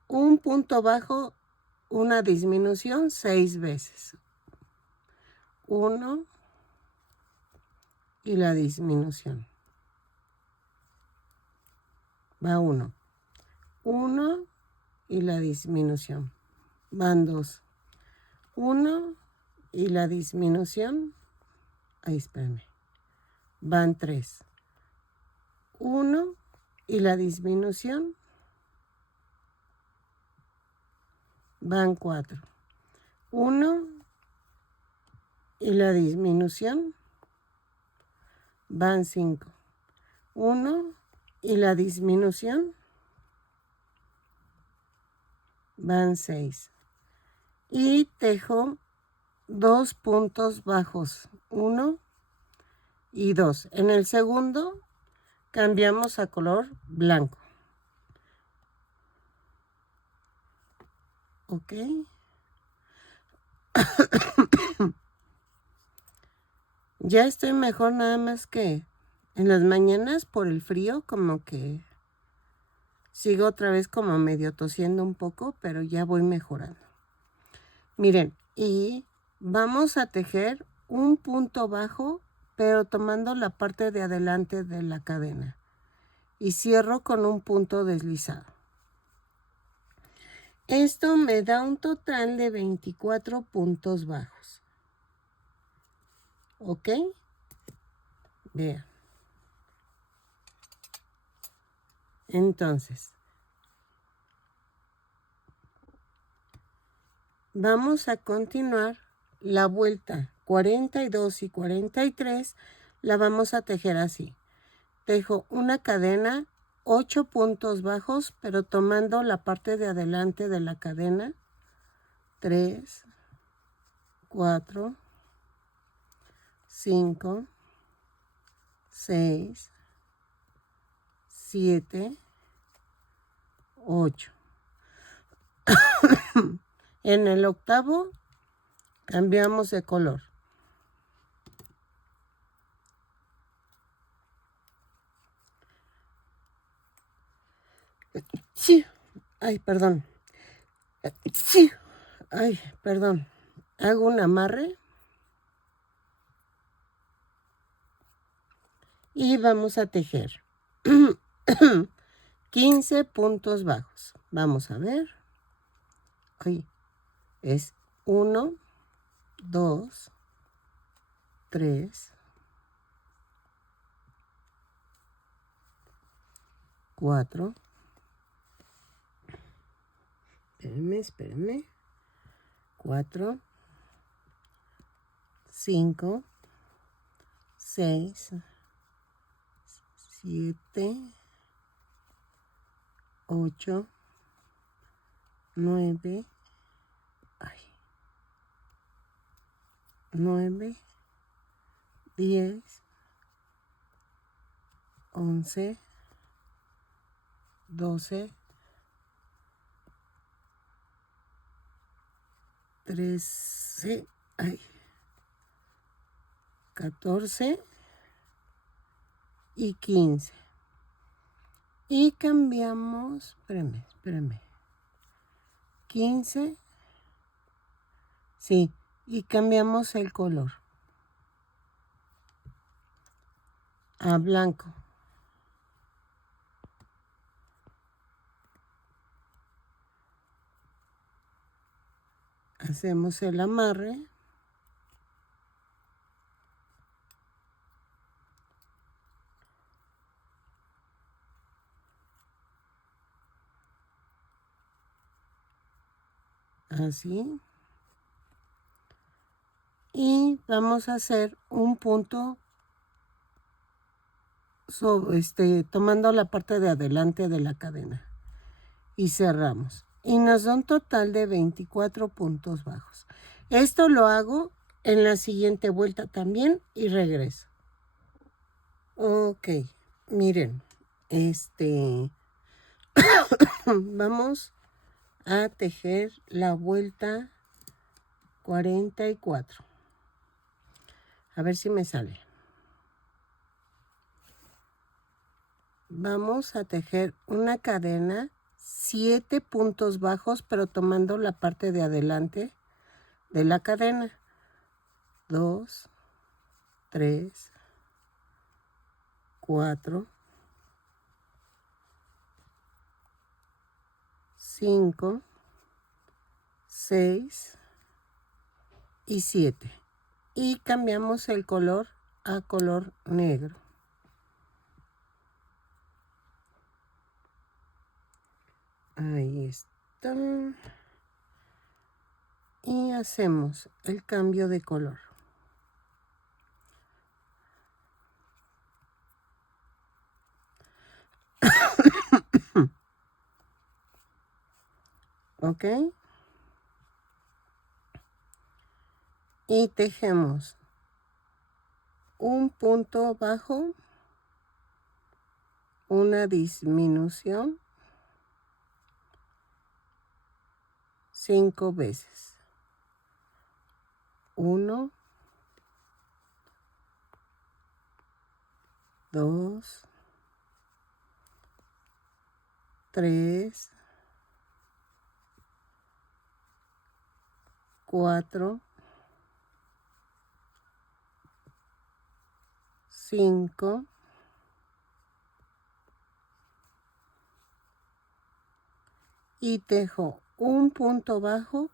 un punto bajo, una disminución 6 veces. 1 y la disminución. Va 1. 1 y la disminución. Van 2. 1 y la disminución. Ahí, espérame. Van 3. 1 y la disminución. Van 4. 1 y la disminución. Van 5. 1 y la disminución. Van 6. Y tejo 2 puntos bajos. 1 y 2. En el segundo cambiamos a color blanco. ¿Ok? Ya estoy mejor, nada más que en las mañanas por el frío como que sigo otra vez como medio tosiendo un poco, pero ya voy mejorando. Miren, y vamos a tejer un punto bajo, pero tomando la parte de adelante de la cadena. Y cierro con un punto deslizado. Esto me da un total de 24 puntos bajos. ¿Ok? Vean. Entonces, vamos a continuar la vuelta 42 y 43. La vamos a tejer así. Tejo una cadena, 8 puntos bajos, pero tomando la parte de adelante de la cadena. 3, 4, 5, 6, 7, 8. En el octavo cambiamos de color. Sí. Ay, perdón. Sí. Ay, perdón. Hago un amarre. Y vamos a tejer 15 puntos bajos. Vamos a ver. Ay, es 1, 2, 3, 4. Espérenme. 4, 5, 6, 7, 8, 9, 9, 10, 11, 12, 13, 14 y 15. Y cambiamos, espérenme. 15. Sí, y cambiamos el color a blanco. Hacemos el amarre. Así. y vamos a hacer un punto tomando la parte de adelante de la cadena y cerramos y nos da un total de 24 puntos bajos. Esto lo hago en la siguiente vuelta también y regreso. Ok, miren, vamos a tejer la vuelta 44. A ver si me sale. Vamos a tejer una cadena, 7 puntos bajos, pero tomando la parte de adelante de la cadena. 2, 3, 4, 5, 6 y 7. Y cambiamos el color a color negro. Ahí está. Y hacemos el cambio de color. ¿Ok? Y tejemos un punto bajo, una disminución, 5 veces. 1, 2, 3, 4, 5, y tejo un punto bajo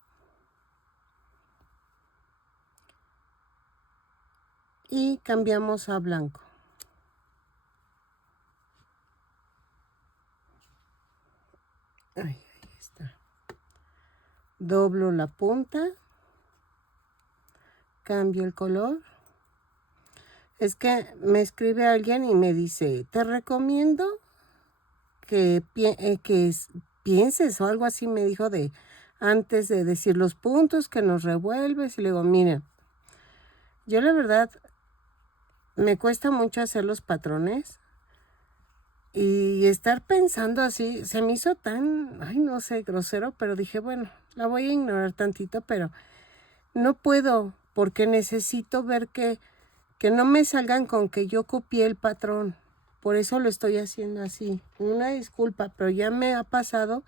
y cambiamos a blanco. Ahí está. Doblo la punta, cambio el color. Es que me escribe alguien y me dice, te recomiendo que pienses o algo así, me dijo, de antes de decir los puntos que nos revuelves. Y le digo, miren, yo la verdad me cuesta mucho hacer los patrones y estar pensando así se me hizo tan, ay, no sé, grosero, pero dije, bueno, la voy a ignorar tantito, pero no puedo porque necesito ver que no me salgan con que yo copié el patrón. Por eso lo estoy haciendo así. Una disculpa, pero ya me ha pasado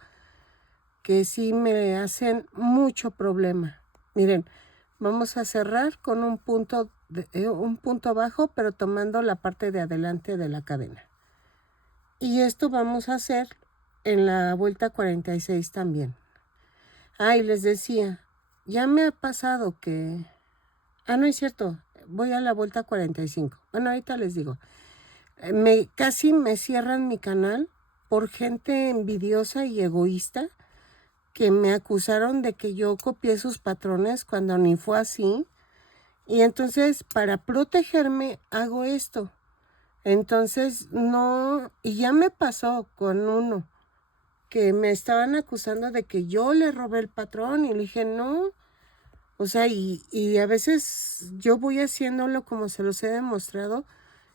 que sí me hacen mucho problema. Miren, vamos a cerrar con un punto bajo, pero tomando la parte de adelante de la cadena. Y esto vamos a hacer en la vuelta 46 también. Y les decía, ya me ha pasado que... no es cierto, voy a la vuelta 45. Bueno, ahorita les digo. Casi me cierran mi canal por gente envidiosa y egoísta que me acusaron de que yo copié sus patrones cuando ni fue así. Y entonces, para protegerme, hago esto. Entonces, no, y ya me pasó con uno que me estaban acusando de que yo le robé el patrón y le dije, no. O sea, y a veces yo voy haciéndolo como se los he demostrado.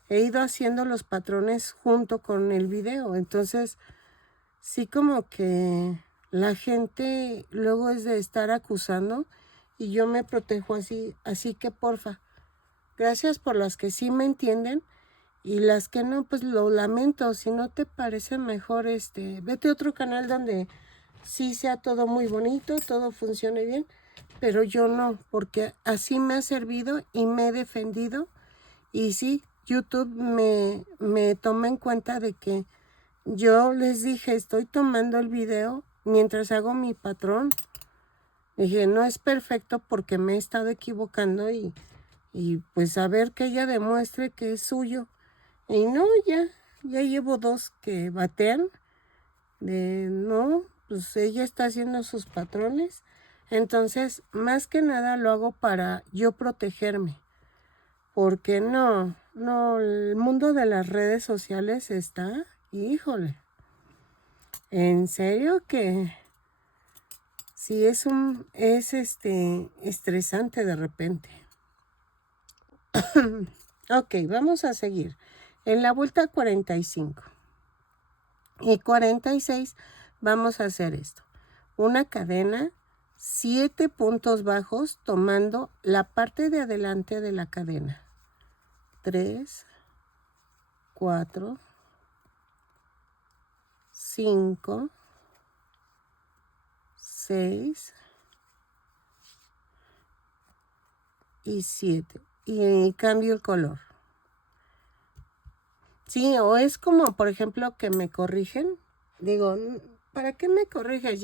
He ido haciendo los patrones junto con el video. Entonces, sí como que la gente luego es de estar acusando y yo me protejo así. Así que porfa, gracias por las que sí me entienden y las que no, pues lo lamento. Si no te parece mejor, vete a otro canal donde sí sea todo muy bonito, todo funcione bien. Pero yo no, porque así me ha servido y me he defendido. Y sí, YouTube me toma en cuenta de que yo les dije, estoy tomando el video mientras hago mi patrón. Dije, no es perfecto porque me he estado equivocando y pues a ver que ella demuestre que es suyo. Y no, ya llevo 2 que batean. No, pues ella está haciendo sus patrones. Entonces, más que nada lo hago para yo protegerme. Porque no, el mundo de las redes sociales está, híjole, en serio que sí es estresante de repente. Ok, vamos a seguir. En la vuelta 45 y 46 vamos a hacer esto. Una cadena, 7 puntos bajos tomando la parte de adelante de la cadena. 3, 4, 5, 6 y 7. Y cambio el color. Sí, o es como, por ejemplo, que me corrigen. Digo, ¿para qué me corriges?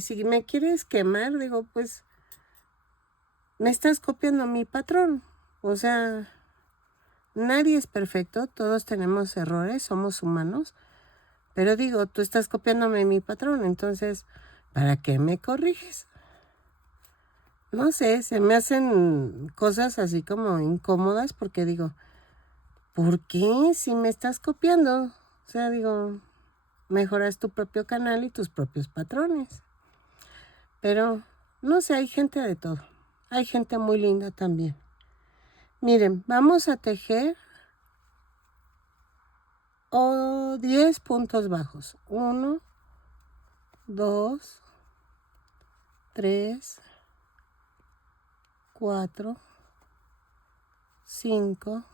Si me quieres quemar, digo, pues, me estás copiando mi patrón. O sea, nadie es perfecto, todos tenemos errores, somos humanos. Pero digo, tú estás copiándome mi patrón, entonces, ¿para qué me corriges? No sé, se me hacen cosas así como incómodas porque digo, ¿por qué si me estás copiando? O sea, digo, mejoras tu propio canal y tus propios patrones. Pero, no sé, hay gente de todo. Hay gente muy linda también. Miren, vamos a tejer 10 puntos bajos. 1, 2, 3, 4, 5,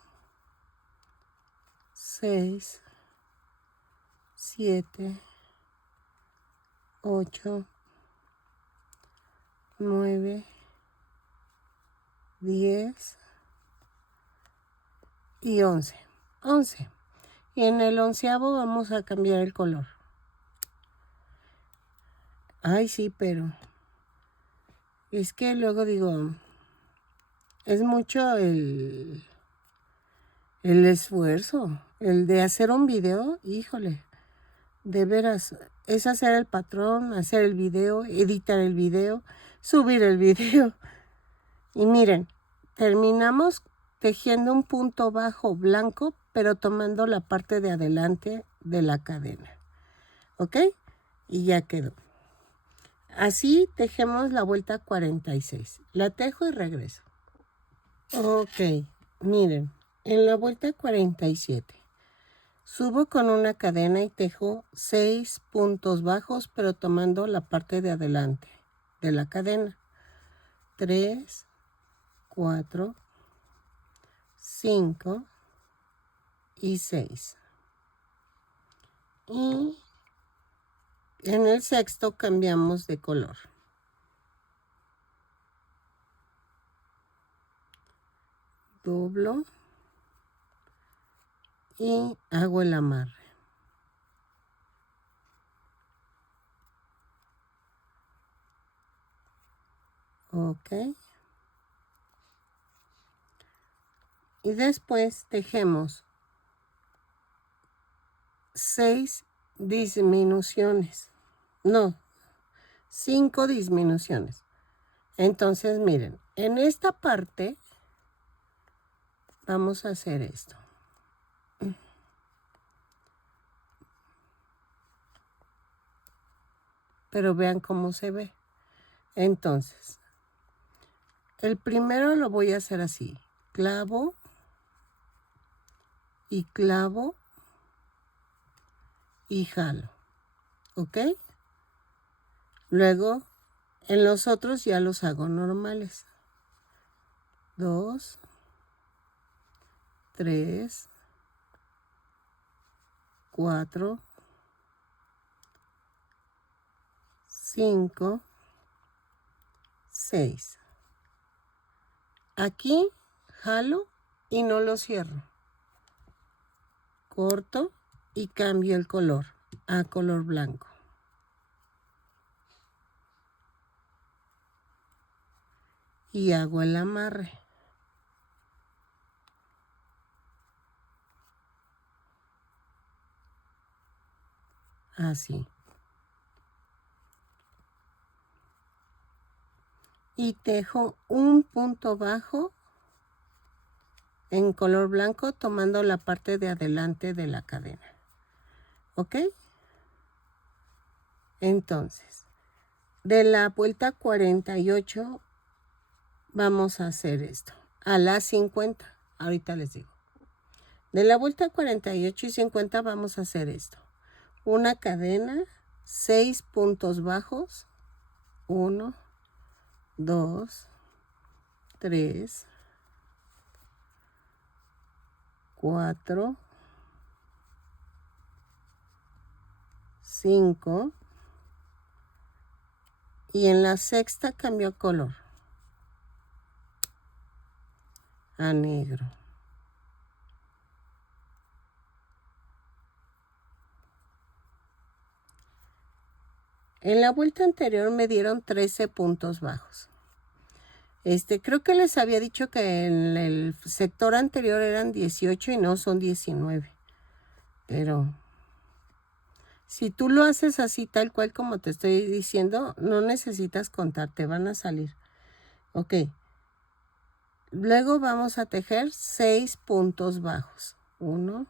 6, 7, 8, 9, 10 y 11. 11. Y en el 11º vamos a cambiar el color. Ay, sí, pero es que luego digo, es mucho el esfuerzo, el de hacer un video, híjole, de veras, es hacer el patrón, hacer el video, editar el video, subir el video. Y miren, terminamos tejiendo un punto bajo blanco, pero tomando la parte de adelante de la cadena. ¿Ok? Y ya quedó. Así tejemos la vuelta 46. La tejo y regreso. Ok, miren, en la vuelta 47 subo con una cadena y tejo 6 puntos bajos, pero tomando la parte de adelante de la cadena. 3, 4, 5 y 6. Y en el sexto cambiamos de color. Doblo y hago el amarre. Ok. Y después tejemos 6 disminuciones. No, 5 disminuciones. Entonces, miren, en esta parte vamos a hacer esto. Pero vean cómo se ve. Entonces, el primero lo voy a hacer así. Clavo y clavo y jalo. ¿Ok? Luego, en los otros ya los hago normales. 2, 3, 4, 5, 6. Aquí jalo y no lo cierro. Corto y cambio el color a color blanco. Y hago el amarre. Así. y tejo un punto bajo en color blanco tomando la parte de adelante de la cadena. ¿Ok? Entonces, de la vuelta 48 vamos a hacer esto. A las 50, ahorita les digo. De la vuelta 48 y 50 vamos a hacer esto. Una cadena, 6 puntos bajos. 1, 2, 3, 4, 5 y en la sexta cambió color a negro. En la vuelta anterior me dieron 13 puntos bajos. Creo que les había dicho que en el sector anterior eran 18 y no son 19. Pero si tú lo haces así tal cual como te estoy diciendo, no necesitas contar, te van a salir. Ok. Luego vamos a tejer 6 puntos bajos. 1,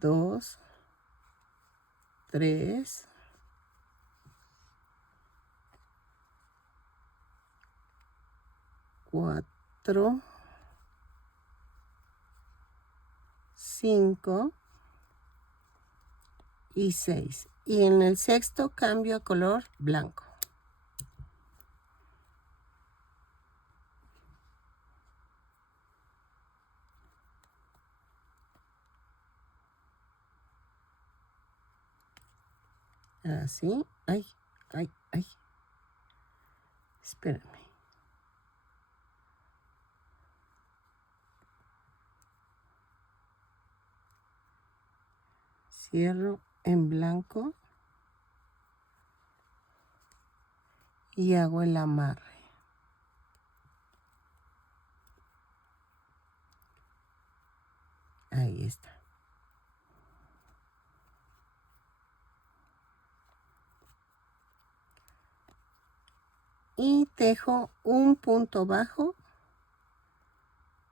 2, 3, 4, 5 y 6. Y en el sexto cambio a color blanco. Así. Ay, ay, ay. Espérame. Cierro en blanco y hago el amarre. Ahí está. Y tejo un punto bajo,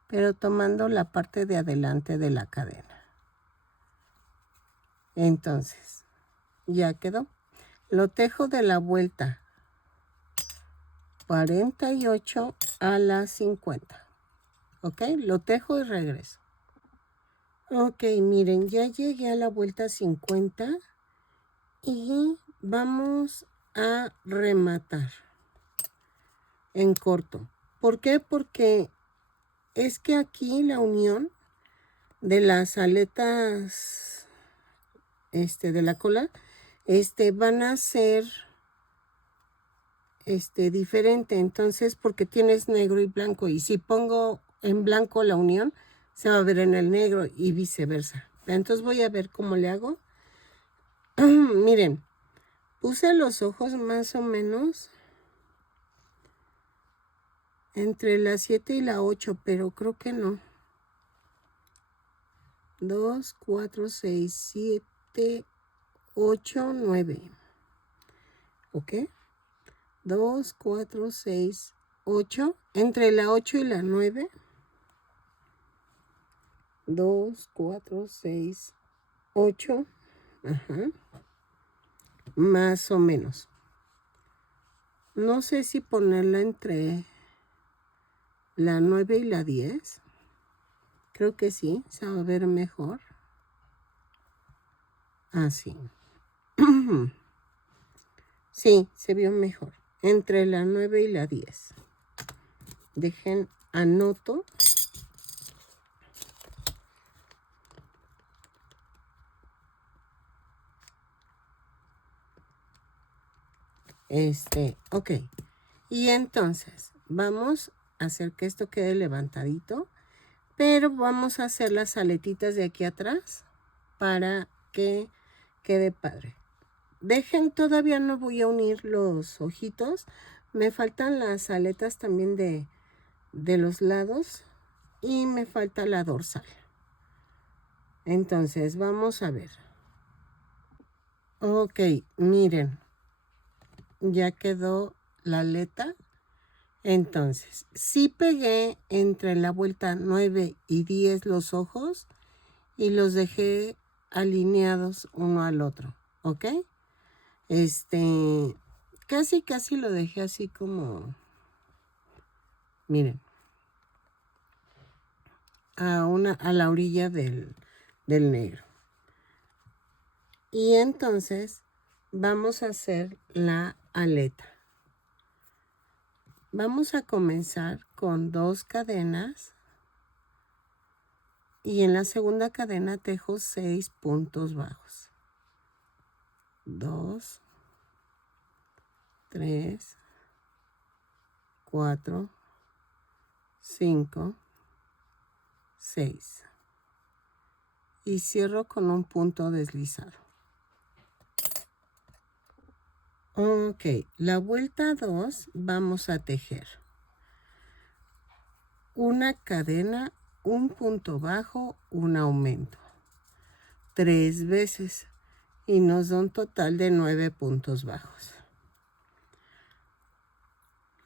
pero tomando la parte de adelante de la cadena. Entonces, ya quedó. Lo tejo de la vuelta 48 a la 50. ¿Ok? Lo tejo y regreso. Ok, miren, ya llegué a la vuelta 50 y vamos a rematar en corto. ¿Por qué? Porque es que aquí la unión de las aletas de la cola van a ser diferente. Entonces, porque tienes negro y blanco, y si pongo en blanco la unión, se va a ver en el negro y viceversa. Entonces voy a ver cómo le hago. Miren, puse los ojos más o menos entre la 7 y la 8, pero creo que no. 2, 4, 6, 7, 8, 9. ¿Ok? 2, 4, 6, 8. Entre la 8 y la 9. 2, 4, 6, 8. Ajá. Más o menos. No sé si ponerla entre la 9 y la 10. Creo que sí, se va a ver mejor. Así. Sí, se vio mejor. Entre la 9 y la 10. Dejen, anoto. Ok. Y entonces, vamos a hacer que esto quede levantadito. Pero vamos a hacer las aletitas de aquí atrás para que quede padre. Dejen, todavía no voy a unir los ojitos. Me faltan las aletas también de los lados. Y me falta la dorsal. Entonces, vamos a ver. Ok, miren. Ya quedó la aleta. Entonces, sí pegué entre la vuelta 9 y 10 los ojos y los dejé alineados uno al otro, ¿ok? Casi lo dejé así como, miren, a la orilla del negro. Y entonces vamos a hacer la aleta. Vamos a comenzar con 2 cadenas y en la segunda cadena tejo 6 puntos bajos. 2, 3, 4, 5, 6. Y cierro con un punto deslizado. Ok, la vuelta 2 vamos a tejer una cadena, un punto bajo, un aumento. 3 veces y nos da un total de 9 puntos bajos.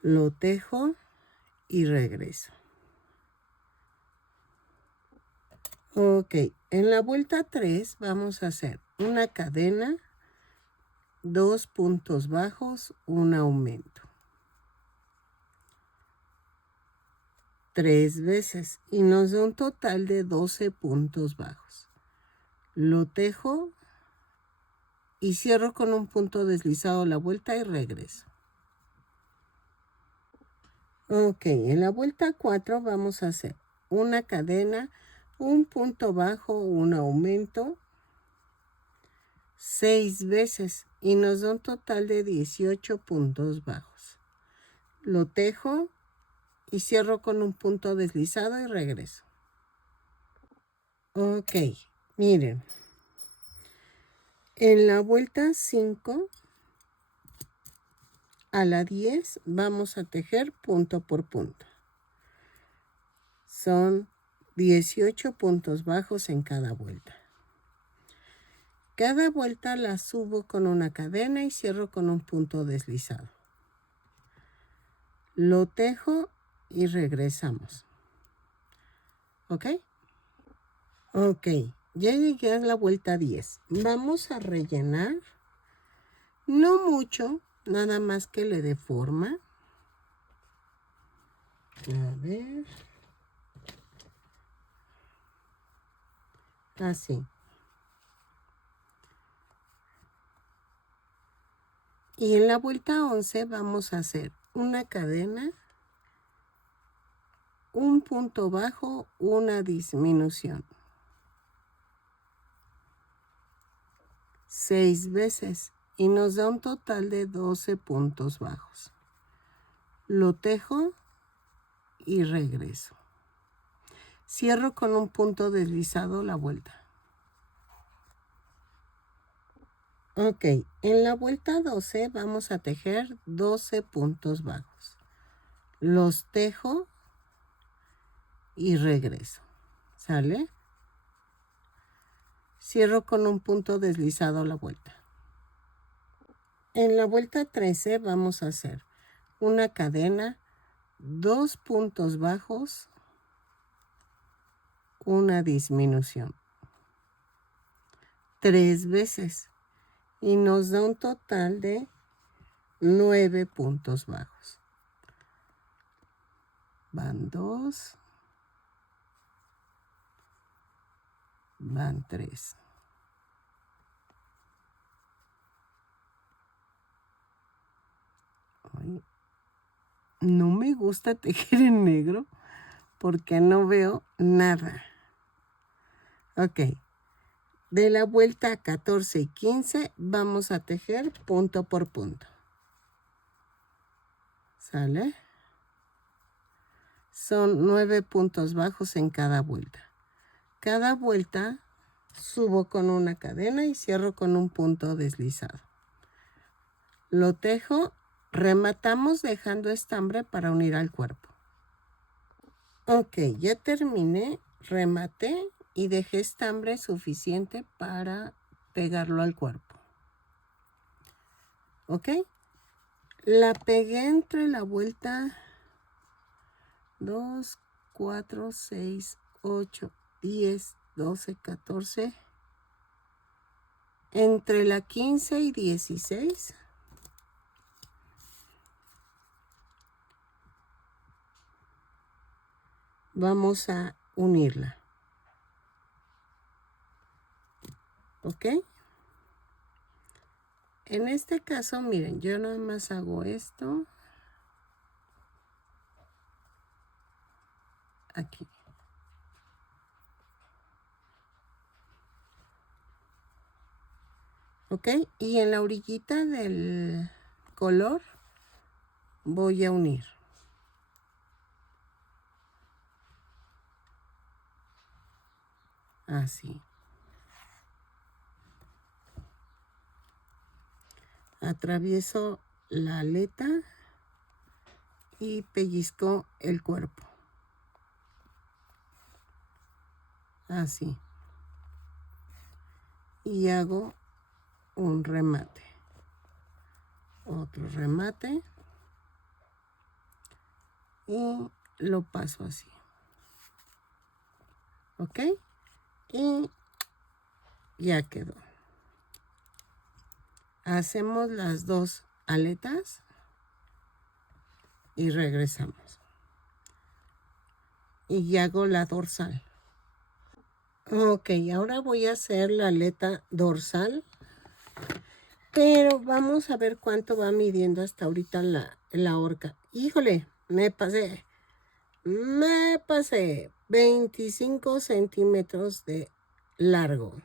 Lo tejo y regreso. Ok, en la vuelta 3 vamos a hacer una cadena, 2 puntos bajos, un aumento. 3 veces y nos da un total de 12 puntos bajos. Lo tejo y cierro con un punto deslizado la vuelta y regreso. Ok, en la vuelta 4 vamos a hacer una cadena, un punto bajo, un aumento, 6 veces y nos da un total de 18 puntos bajos. Lo tejo y cierro con un punto deslizado y regreso. Ok, miren. En la vuelta 5 a la 10 vamos a tejer punto por punto. Son 18 puntos bajos en cada vuelta. Cada vuelta la subo con una cadena y cierro con un punto deslizado. Lo tejo y regresamos. ¿Ok? Ok, ya llegué a la vuelta 10. Vamos a rellenar. No mucho, nada más que le dé forma. A ver. Así. Y en la vuelta 11 vamos a hacer una cadena, un punto bajo, una disminución. 6 veces y nos da un total de 12 puntos bajos. Lo tejo y regreso. Cierro con un punto deslizado la vuelta. Ok, en la vuelta 12 vamos a tejer 12 puntos bajos. Los tejo y regreso. ¿Sale? Cierro con un punto deslizado la vuelta. En la vuelta 13 vamos a hacer una cadena, 2 puntos bajos, una disminución. 3 veces y nos da un total de 9 puntos bajos. Van 2, van 3. Ay, no me gusta tejer en negro porque no veo nada. Ok. De la vuelta 14 y 15 vamos a tejer punto por punto. ¿Sale? Son 9 puntos bajos en cada vuelta. Cada vuelta subo con una cadena y cierro con un punto deslizado. Lo tejo, rematamos dejando estambre para unir al cuerpo. Ok, ya terminé, rematé y dejé estambre suficiente para pegarlo al cuerpo. ¿Ok? La pegué entre la vuelta 2, 4, 6, 8, 10, 12, 14. Entre la 15 y 16. Vamos a unirla. ¿Ok? En este caso, miren, yo nada más hago esto. Aquí. ¿Ok? Y en la orillita del color voy a unir. Así. Atravieso la aleta y pellizco el cuerpo. Así. Y hago un remate. Otro remate. Y lo paso así. ¿Ok? Y ya quedó. Hacemos las dos aletas y regresamos. Y hago la dorsal. Ok, ahora voy a hacer la aleta dorsal. Pero vamos a ver cuánto va midiendo hasta ahorita la horca. Híjole, me pasé. 25 centímetros de largo.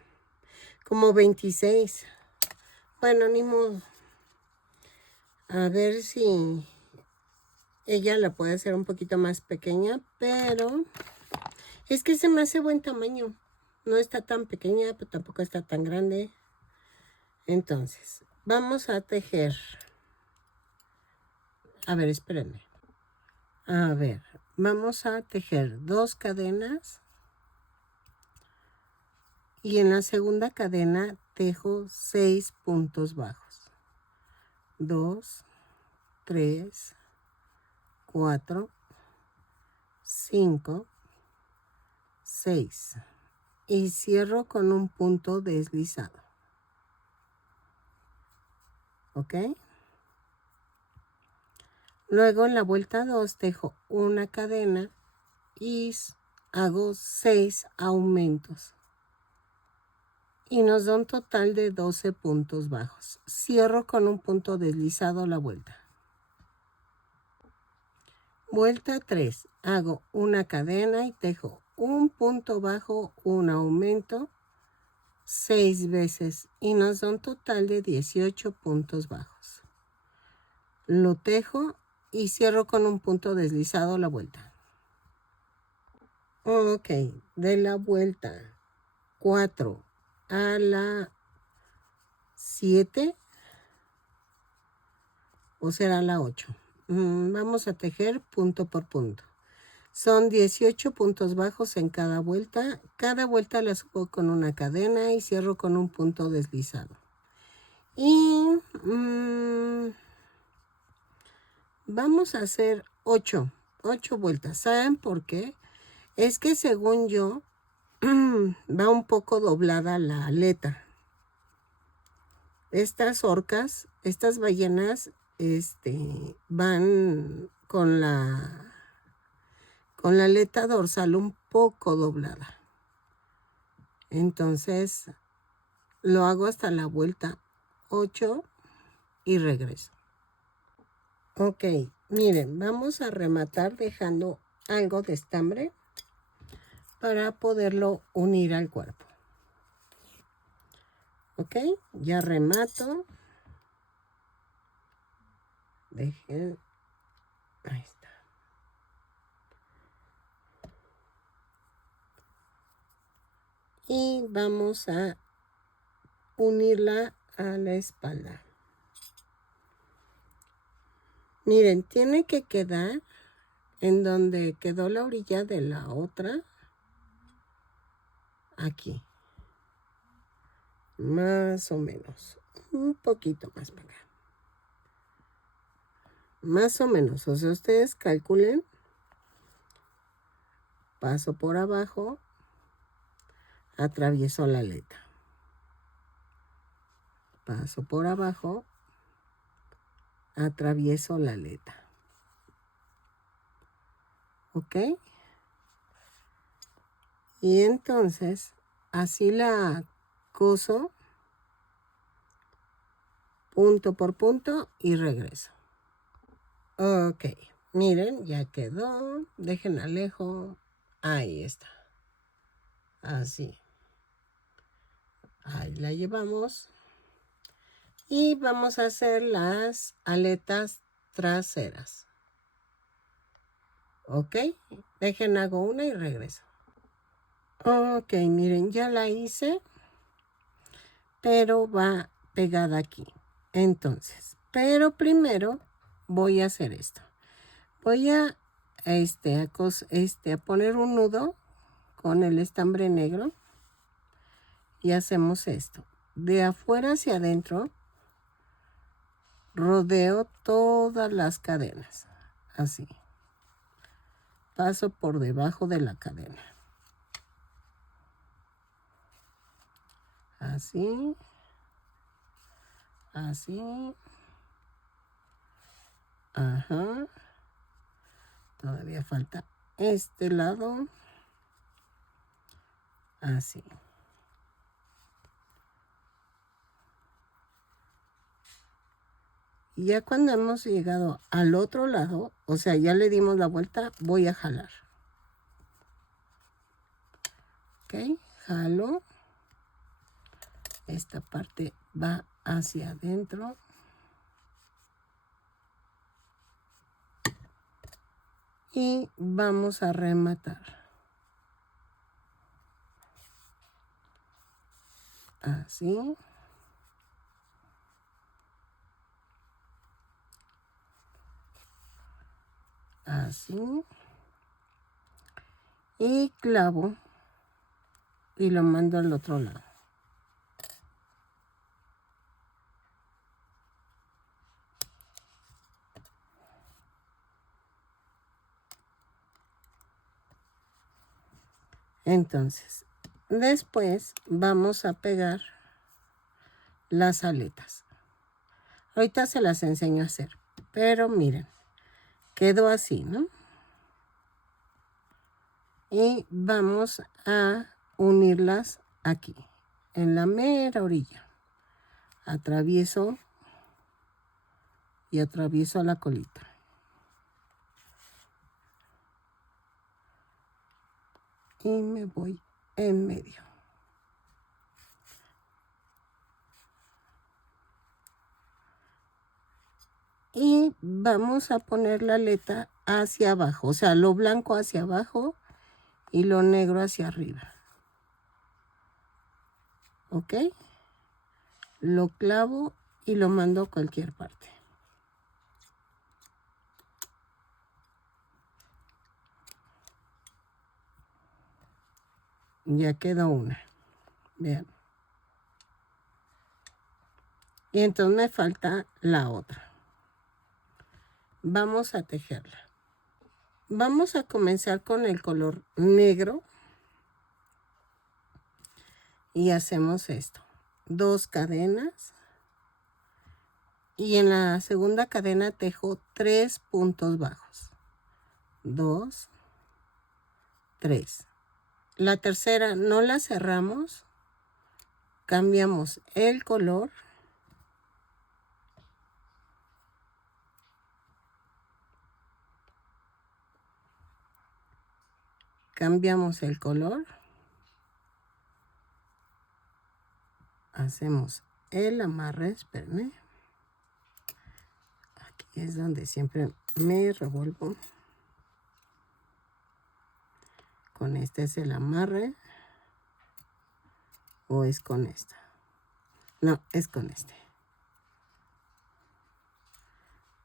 Como 26. Bueno, ni modo. A ver si ella la puede hacer un poquito más pequeña, pero es que se me hace buen tamaño. No está tan pequeña, pero tampoco está tan grande. Entonces, vamos a tejer. A ver, espérenme. A ver, vamos a tejer 2 cadenas. Y en la segunda cadena tejo 6 puntos bajos. 2, 3, 4, 5, 6. Y cierro con un punto deslizado. ¿Ok? Luego en la vuelta 2 tejo una cadena y hago 6 aumentos. Y nos da un total de 12 puntos bajos. Cierro con un punto deslizado la vuelta. Vuelta 3. Hago una cadena y tejo un punto bajo, un aumento 6 veces y nos da un total de 18 puntos bajos. Lo tejo y cierro con un punto deslizado la vuelta. Ok, de la vuelta 4 a la 7, o será la 8. Vamos a tejer punto por punto. Son 18 puntos bajos en cada vuelta. Cada vuelta la subo con una cadena y cierro con un punto deslizado. Y vamos a hacer 8 vueltas. ¿Saben por qué? Es que según yo, va un poco doblada la aleta. Estas orcas, estas ballenas, van con la aleta dorsal un poco doblada. Entonces, lo hago hasta la vuelta 8 y regreso. Ok, miren, vamos a rematar dejando algo de estambre para poderlo unir al cuerpo. Ok, ya remato. Dejen. Ahí está. Y vamos a unirla a la espalda. Miren, tiene que quedar en donde quedó la orilla de la otra. Aquí. Más o menos. Un poquito más para acá. Más o menos, o sea, ustedes calculen. Paso por abajo, atravieso la aleta. Paso por abajo, atravieso la aleta. ¿Ok? Y entonces, así la coso punto por punto y regreso. Ok, miren, ya quedó. Dejen alejo. Ahí está. Así. Ahí la llevamos. Y vamos a hacer las aletas traseras. Ok, dejen hago una y regreso. Ok, miren, ya la hice, pero va pegada aquí. Entonces, pero primero voy a hacer esto. Voy a poner un nudo con el estambre negro y hacemos esto. De afuera hacia adentro, rodeo todas las cadenas, así. Paso por debajo de la cadena. Así. Así. Ajá. Todavía falta este lado. Así. Y ya cuando hemos llegado al otro lado, o sea, ya le dimos la vuelta, voy a jalar. Ok, jalo. Esta parte va hacia adentro. Y vamos a rematar. Así. Así. Y clavo. Y lo mando al otro lado. Entonces, después vamos a pegar las aletas. Ahorita se las enseño a hacer, pero miren, quedó así, ¿no? Y vamos a unirlas aquí, en la mera orilla. Atravieso y atravieso la colita. Y me voy en medio. Y vamos a poner la aleta hacia abajo, o sea, lo blanco hacia abajo y lo negro hacia arriba. ¿Ok? Lo clavo y lo mando a cualquier parte. Ya quedó una. Vean. Y entonces me falta la otra. Vamos a tejerla. Vamos a comenzar con el color negro. Y hacemos esto. 2 cadenas. Y en la segunda cadena tejo 3 puntos bajos. 2, 3. La tercera no la cerramos. Cambiamos el color. Cambiamos el color. Hacemos el amarre, espérenme. Aquí es donde siempre me revuelvo. Con este es el amarre. ¿O es con esta? No, es con este.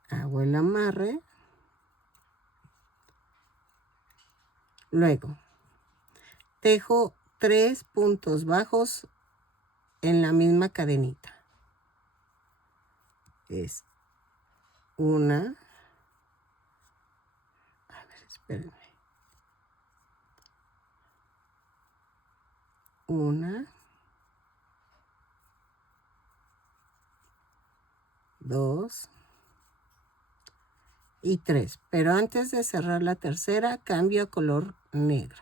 Hago el amarre. Luego, tejo 3 puntos bajos en la misma cadenita. Es 1, Espérenme. 1, 2 y 3. Pero antes de cerrar la tercera, cambio a color negro.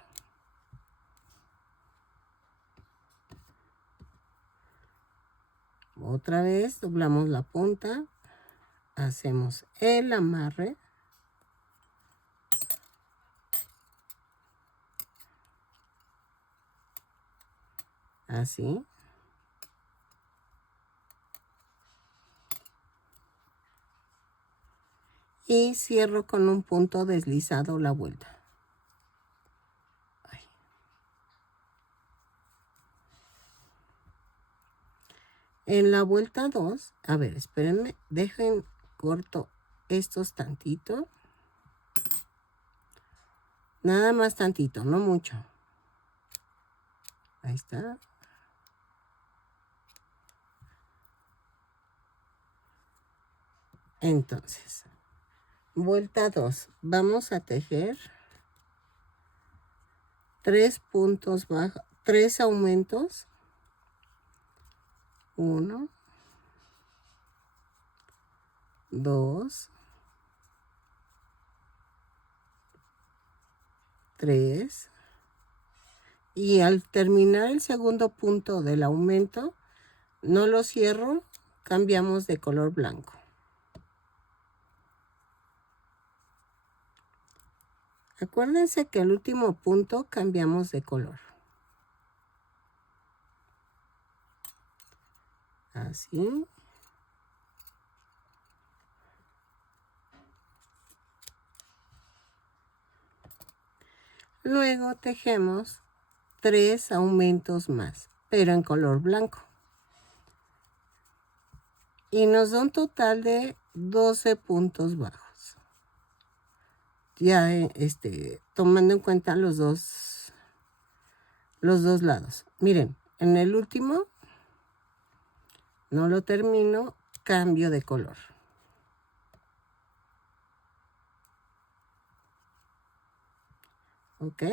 Otra vez doblamos la punta, hacemos el amarre. Así. Y cierro con un punto deslizado la vuelta. Ay. En la vuelta 2, a ver, espérenme, dejen corto estos tantito. Nada más tantito, no mucho. Ahí está. Entonces, vuelta 2. Vamos a tejer 3 puntos bajos, 3 aumentos. 1, 2, 3. Y al terminar el segundo punto del aumento, no lo cierro, cambiamos de color blanco. Acuérdense que el último punto cambiamos de color. Así. Luego tejemos 3 aumentos más, pero en color blanco. Y nos da un total de 12 puntos bajos. Ya tomando en cuenta los dos lados. Miren, en el último no lo termino, cambio de color. ¿Ok?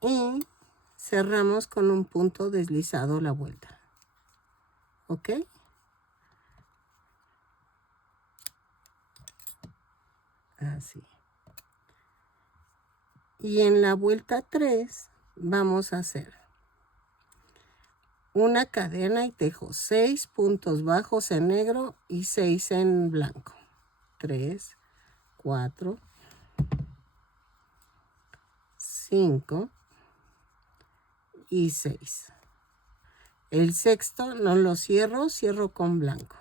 Y cerramos con un punto deslizado la vuelta. ¿Ok? Así. Y en la vuelta 3 vamos a hacer una cadena y tejo 6 puntos bajos en negro y 6 en blanco. 3, 4, 5 y 6. El sexto no lo cierro, cierro con blanco.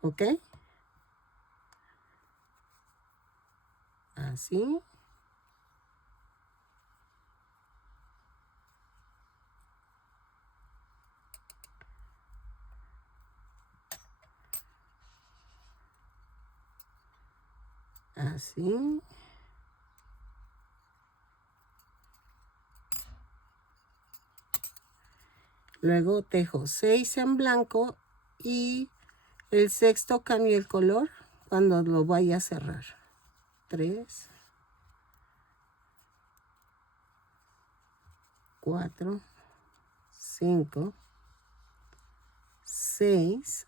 ¿Ok? Así. Así. Luego tejo 6 en blanco y el sexto cambio el color cuando lo vaya a cerrar. 3, 4, 5, 6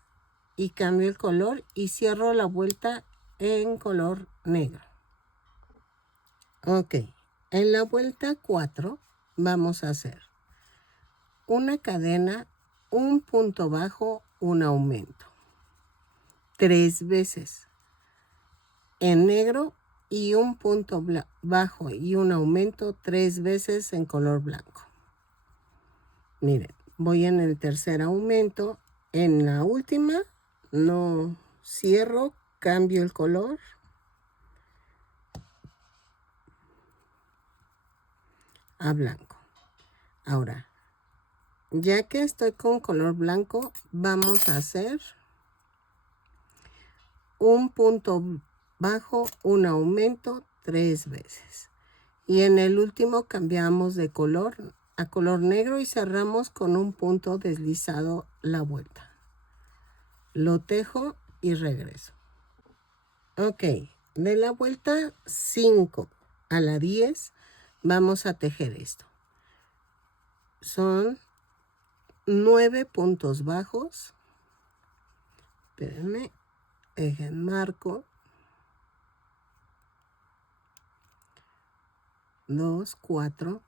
y cambio el color y cierro la vuelta en color negro. Ok, en la vuelta 4 vamos a hacer una cadena, un punto bajo, un aumento. 3 veces en negro y un punto bajo y un aumento 3 veces en color blanco. Miren, voy en el tercer aumento. En la última no cierro, cambio el color. A blanco. Ahora, ya que estoy con color blanco, vamos a hacer un punto bajo, un aumento 3 veces. Y en el último cambiamos de color a color negro y cerramos con un punto deslizado la vuelta. Lo tejo y regreso. Ok, de la vuelta 5 a la 10 vamos a tejer esto. Son 9 puntos bajos. Espérenme, marco 2, 4,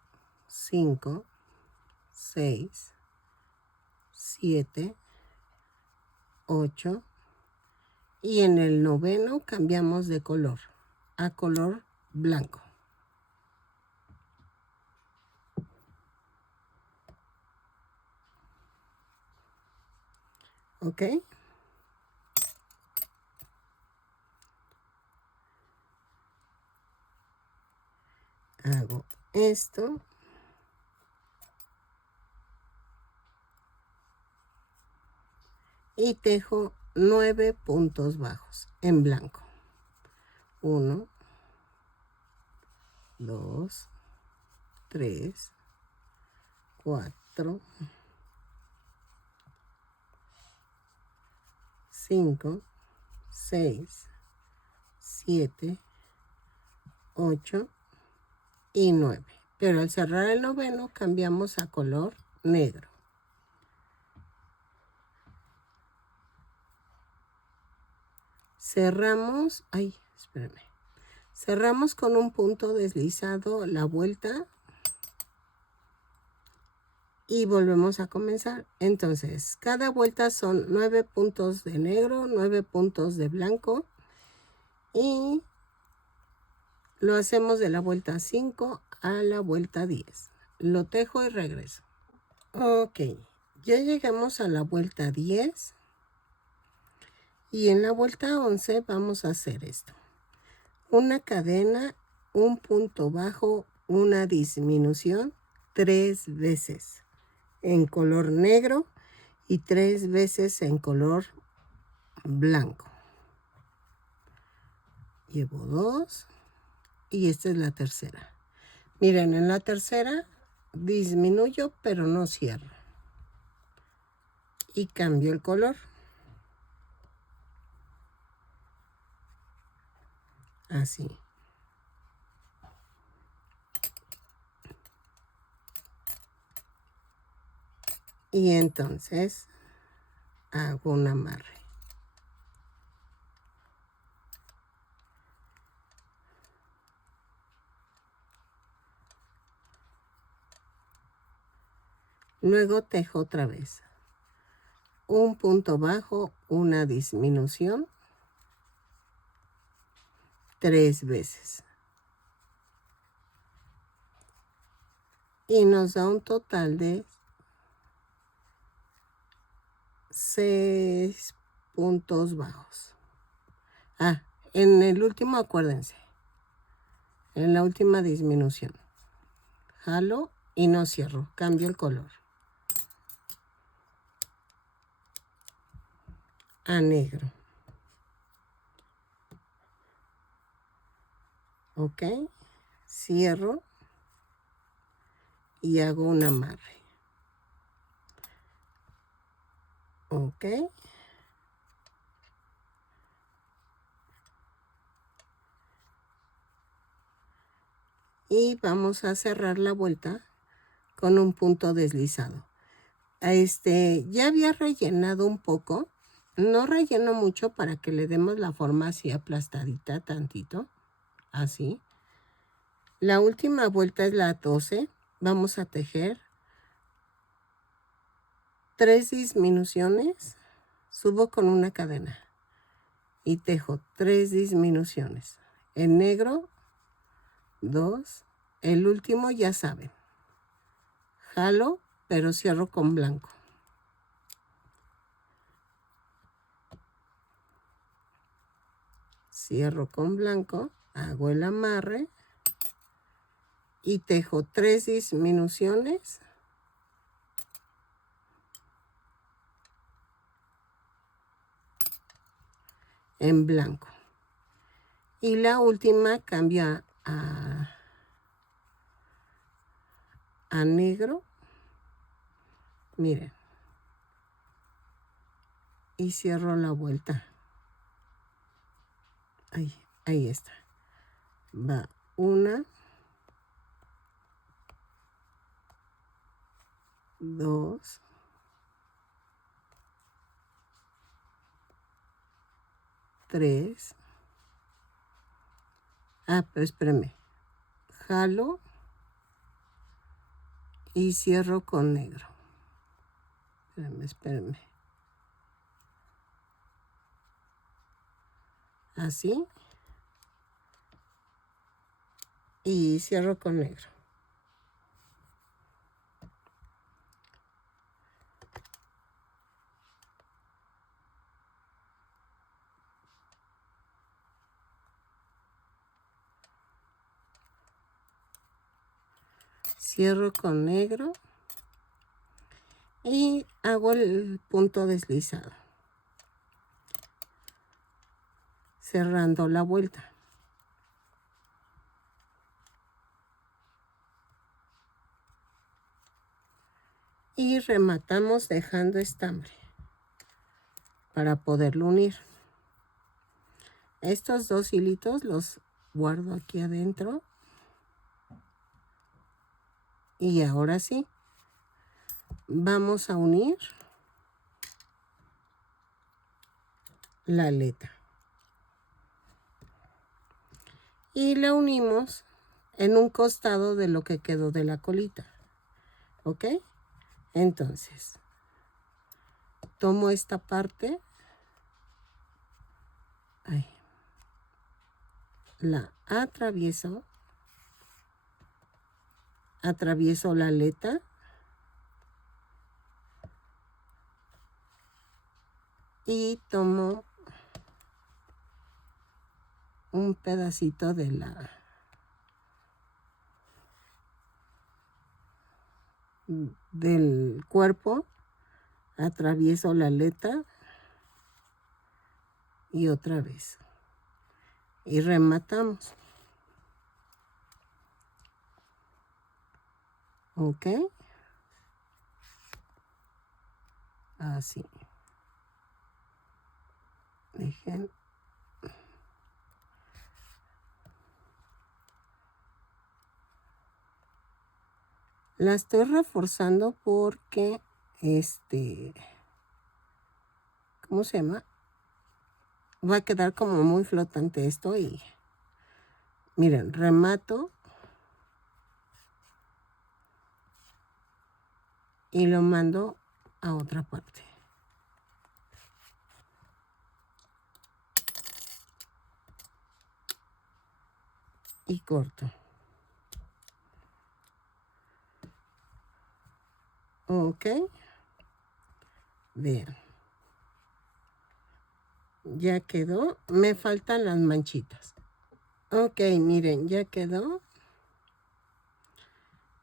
5, 6, 7, 8 y en el noveno cambiamos de color a color blanco. ¿Ok? Hago esto. Y tejo 9 puntos bajos en blanco. 1, 2, 3, 4, 5, 6, 7, 8 y 9. Pero al cerrar el noveno cambiamos a color negro. Cerramos, cerramos con un punto deslizado la vuelta y volvemos a comenzar. Entonces, cada vuelta son 9 puntos de negro, 9 puntos de blanco y lo hacemos de la vuelta 5 a la vuelta 10. Lo tejo y regreso. Ok, ya llegamos a la vuelta 10 y en la vuelta 11 vamos a hacer esto. Una cadena, un punto bajo, una disminución 3 veces en color negro y 3 veces en color blanco. Llevo 2 y esta es la tercera. Miren, en la tercera disminuyo pero no cierro y cambio el color. Así. Y entonces hago un amarre. Luego tejo otra vez. Un punto bajo, una disminución 3 veces. Y nos da un total de 6 puntos bajos. En el último acuérdense. En la última disminución. Jalo y no cierro. Cambio el color. A negro. Ok. Cierro. Y hago un amarre. Ok. Y vamos a cerrar la vuelta con un punto deslizado. Ya había rellenado un poco. No relleno mucho para que le demos la forma así aplastadita tantito. Así. La última vuelta es la 12. Vamos a tejer 3 disminuciones. Subo con una cadena. Y tejo 3 disminuciones. En negro, 2. El último ya saben. Jalo, pero cierro con blanco. Cierro con blanco, hago el amarre y tejo 3 disminuciones. En blanco. Y la última cambia a a negro, miren, y cierro la vuelta. Ahí está. Va 1, 2, 3. Pero espérame. Jalo y cierro con negro. Espérame. Así. Y cierro con negro. Cierro con negro. Y hago el punto deslizado. Cerrando la vuelta. Y rematamos dejando estambre para poderlo unir. Estos 2 hilitos los guardo aquí adentro. Y ahora sí, vamos a unir la aleta. Y la unimos en un costado de lo que quedó de la colita. ¿Ok? Entonces, tomo esta parte. Ahí. La atravieso. Atravieso la aleta. Y tomo un pedacito de del cuerpo, atravieso la aleta y otra vez. Y rematamos. ¿Ok? Así. Dejen. La estoy reforzando porque, ¿cómo se llama? Va a quedar como muy flotante esto y, miren, remato y lo mando a otra parte. Y corto. Ok. Vean. Ya quedó. Me faltan las manchitas. Ok, miren, ya quedó.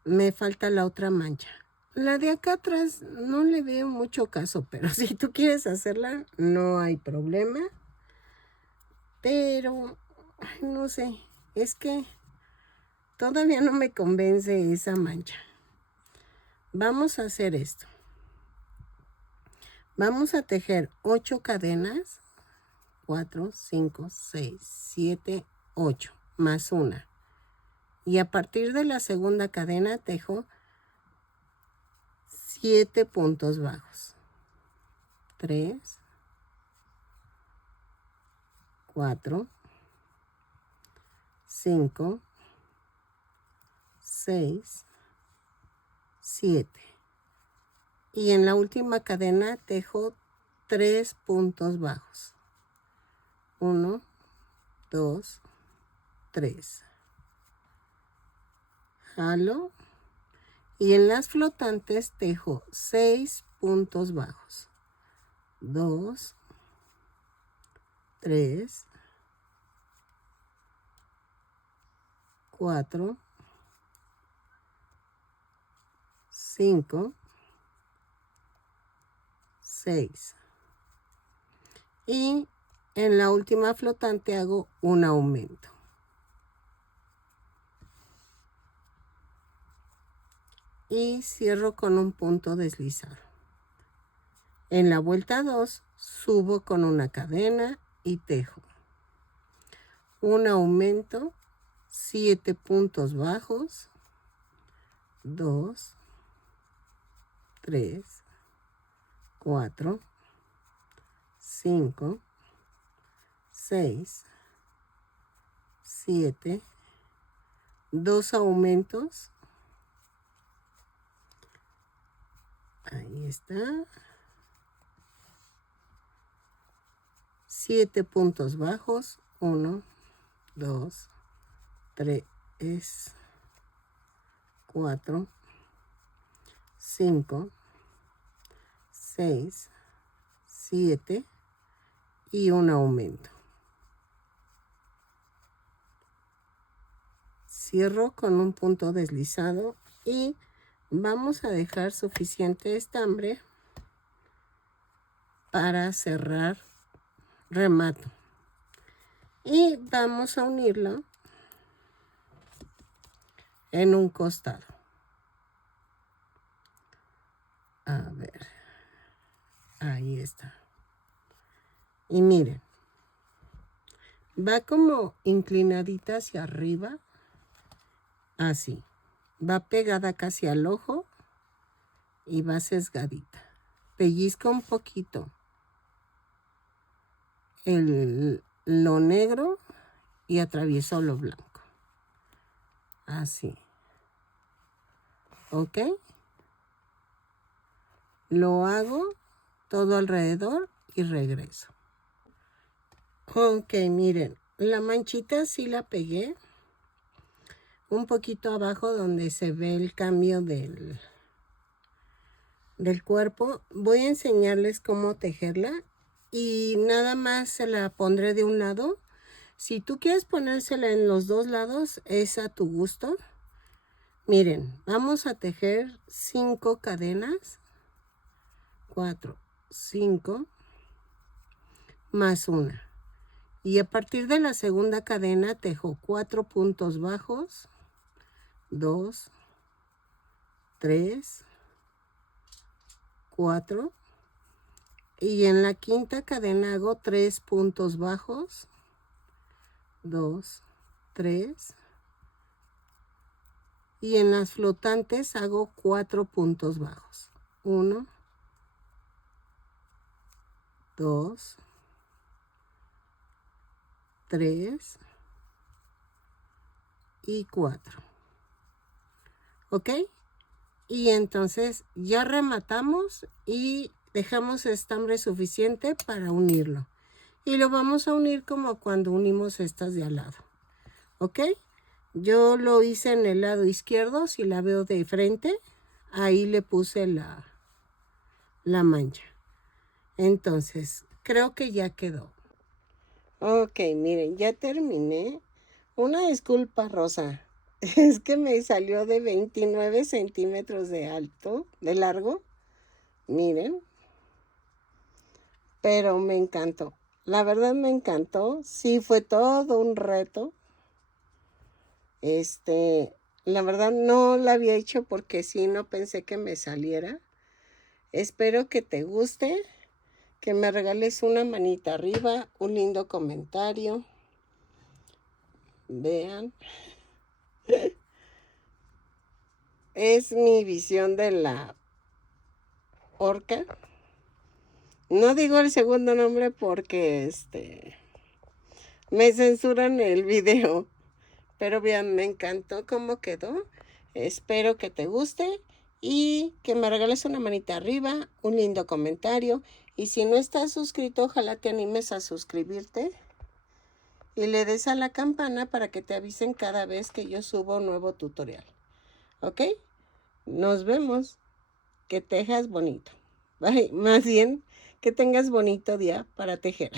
Me falta la otra mancha. La de acá atrás no le veo mucho caso, pero si tú quieres hacerla, no hay problema. Pero, ay, no sé, es que todavía no me convence esa mancha. Vamos a hacer esto. Vamos a tejer 8 cadenas. 4, 5, 6, 7, 8, más una. Y a partir de la segunda cadena tejo 7 puntos bajos. 3, 4, 5, 6, 7. Y en la última cadena tejo 3 puntos bajos. 1, 2, 3. Jalo. Y en las flotantes tejo 6 puntos bajos. 2, 3, 4, 5, 6. Y en la última flotante hago un aumento. y cierro con un punto deslizado. En la vuelta 2 subo con una cadena y tejo. Un aumento, 7 puntos bajos, 2, 3, 4, 5, 6, 7, 2 aumentos. Ahí está. 7 puntos bajos, 1, 2, 3, 4, 5, 6, 7 y un aumento. Cierro con un punto deslizado y vamos a dejar suficiente estambre para cerrar remato. Y vamos a unirlo en un costado. A ver, ahí está. Y miren, va como inclinadita hacia arriba, así. Va pegada casi al ojo y va sesgadita. Pellizca un poquito lo negro y atravieso lo blanco. Así. ¿Ok? Lo hago todo alrededor y regreso. Ok, miren, la manchita sí la pegué un poquito abajo donde se ve el cambio del cuerpo. Voy a enseñarles cómo tejerla y nada más se la pondré de un lado. Si tú quieres ponérsela en los dos lados, es a tu gusto. Miren, vamos a tejer 5 cadenas. 4, 5, más una. Y a partir de la segunda cadena tejo 4 puntos bajos, 2, 3, 4. Y en la quinta cadena hago 3 puntos bajos, 2, 3. Y en las flotantes hago 4 puntos bajos, 1, 2, 3 y 4. ¿Ok? Y entonces ya rematamos y dejamos estambre suficiente para unirlo. Y lo vamos a unir como cuando unimos estas de al lado. ¿Ok? Yo lo hice en el lado izquierdo, si la veo de frente, ahí le puse la mancha. Entonces, creo que ya quedó. Ok, miren, ya terminé. Una disculpa, Rosa. Es que me salió de 29 centímetros de alto, de largo. Miren. Pero me encantó. La verdad me encantó. Sí, fue todo un reto. La verdad no la había hecho porque sí, no pensé que me saliera. Espero que te guste. Que me regales una manita arriba, un lindo comentario. Vean. Es mi visión de la orca. No digo el segundo nombre porque me censuran el video. Pero vean, me encantó cómo quedó. Espero que te guste y que me regales una manita arriba, un lindo comentario. Y si no estás suscrito, ojalá te animes a suscribirte y le des a la campana para que te avisen cada vez que yo subo un nuevo tutorial. ¿Ok? Nos vemos. Que tejas bonito. Bye. Más bien, que tengas bonito día para tejer.